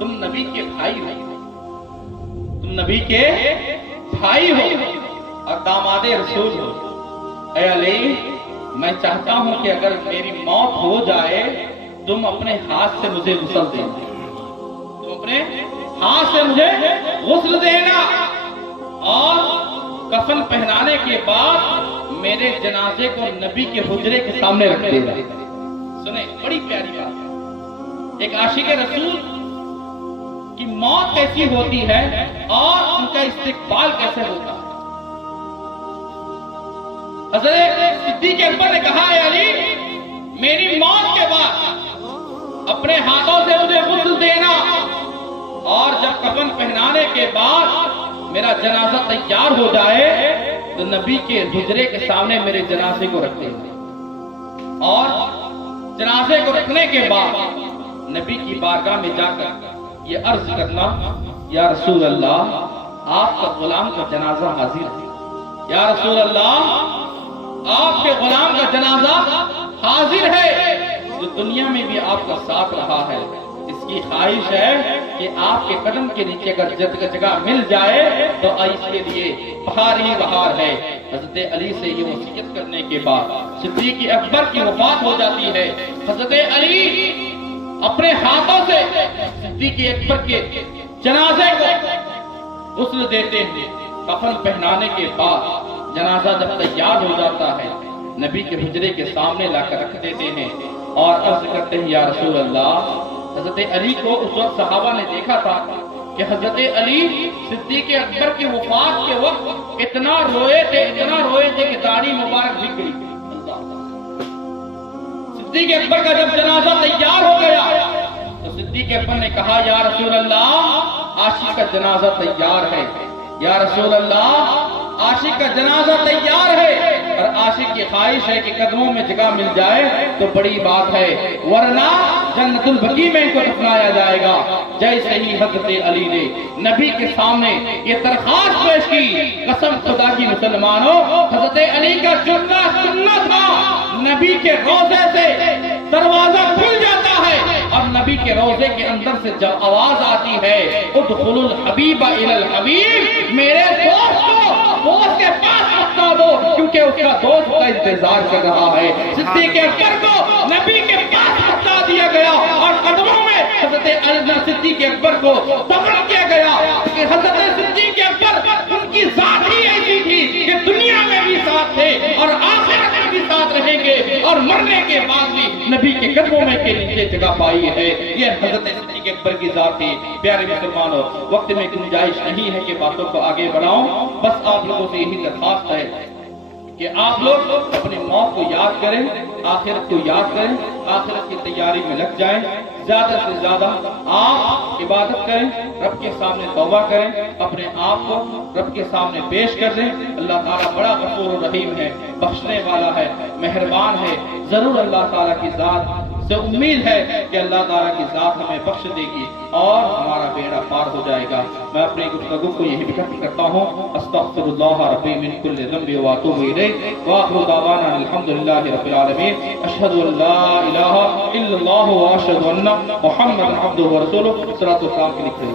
تم نبی کے بھائی ہو، تم نبی کے بھائی ہو اور داماد رسول ہو۔ اے علی، میں چاہتا ہوں کہ اگر میری موت ہو جائے تم اپنے ہاتھ سے مجھے غسل دینا، تم اپنے ہاتھ سے مجھے غسل دینا اور کفن پہنانے کے بعد میرے جنازے کو نبی کے حجرے کے سامنے رکھ دینا۔ سنیں، بڑی پیاری بات ہے، ایک عاشق رسول کی موت کیسی ہوتی ہے اور ان کا استقبال کیسے ہوتا ہے۔ حضرت صدیق اکبر نے کہا، اے علی، میری موت کے بعد اپنے ہاتھوں سے مجھے غسل دینا اور جب کفن پہنانے کے بعد میرا جنازہ تیار ہو جائے تو نبی کے حجرے کے سامنے میرے جنازے کو رکھ دینا، اور جنازے کو رکھنے کے بعد نبی کی بارگاہ میں جا کر یہ عرض کرنا، یا رسول اللہ، آپ کا غلام کا جنازہ حاضر ہے، یا رسول اللہ، آپ کے غلام کا جنازہ حاضر ہے، جو دنیا میں بھی آپ کا ساتھ رہا ہے، اس کی خواہش ہے کہ آپ کے قدم کے نیچے اگر جگہ مل جائے تو اس کے لیے بہار ہی بہار ہے۔ حضرت علی سے یہ وصیت کرنے کے بعد صدیق اکبر کی وفات ہو جاتی ہے۔ حضرت علی اپنے ہاتھوں سے صدیق اکبر کے جنازے کو غسل دیتے ہیں، کفن پہنانے کے بعد جنازہ جب تیار ہو جاتا ہے نبی کے حجرے کے سامنے لا کر رکھ دیتے ہیں اور عرض کرتے ہیں، یا رسول اللہ۔ حضرت علی کو اس وقت صحابہ نے دیکھا تھا کہ حضرت علی صدیق اکبر کی وفات کے وقت اتنا روئے تھے کہ داڑھی مبارک بھیگ گئی۔ صدیق اکبر کا جب جنازہ تیار ہو گیا تو صدیق اکبر نے کہا، یا رسول اللہ، عاشق کا جنازہ تیار ہے، یا رسول اللہ، عاشق کا جنازہ تیار ہے، اور عاشق کی خواہش ہے کہ قدموں میں جگہ مل جائے تو بڑی بات ہے، ورنہ جنت البقیع میں ان کو دفنایا جائے گا۔ جیسے ہی حضرت علی نے نبی کے سامنے یہ درخواست پیش کی، قسم خدا کی مسلمانوں، حضرت علی کا چننا تھا، نبی کے روضے سے دروازہ کھل جاتا ہے اور نبی کے روضے کے اندر سے جب آواز آتی ہے ادخلوا الحبیب الی الحبیب، میرے دوست کو دوست کے پاس پہنچا دو کیونکہ اس کا دوست کا انتظار کر رہا ہے۔ صدیق اکبر کو نبی کے پاس پہنچا دیا گیا اور قدموں میں حضرت صدیق اکبر کو دفن کیا گیا کہ حضرت صدیق اکبر ان کی ذات ہی ایسی تھی کہ دنیا میں بھی ساتھ تھے اور آخرت میں بھی ساتھ رہیں گے اور مرنے کے بعد بھی نبی کے قدموں میں کے نیچے جگہ پائی ہے۔ یہ حضرت صدیق اکبر کی ذات تھی۔ پیارے مسلمانوں، وقت میں گنجائش نہیں ہے کہ باتوں کو آگے بڑھاؤں، بس آپ لوگوں سے یہی درخواست ہے کہ آپ لوگ اپنے موت کو یاد کریں، آخرت کو یاد کریں، آخرت کی تیاری میں لگ جائیں، زیادہ سے زیادہ آپ عبادت کریں، رب کے سامنے توبہ کریں، اپنے آپ کو رب کے سامنے پیش کر دیں۔ اللہ تعالیٰ بڑا غفور و رحیم ہے، بخشنے والا ہے، مہربان ہے۔ ضرور اللہ تعالیٰ کی ذات سے امید ہے کہ اللہ تعالیٰ کی ذات ہمیں بخش دے گی اور ہمارا بیڑا پار ہو جائے گا۔ میں اپنے گفتگو کو یہی ختم کرتا ہوں۔ استغفر اللہ ربی من کل ذنب واتوب الیہ، وآخر دعوانا الحمدللہ رب العالمین۔ اشہد ان لا الہ الا اللہ واشہد ان محمد عبدہ ورسولہ۔ صلاۃ و سلام کے لکھے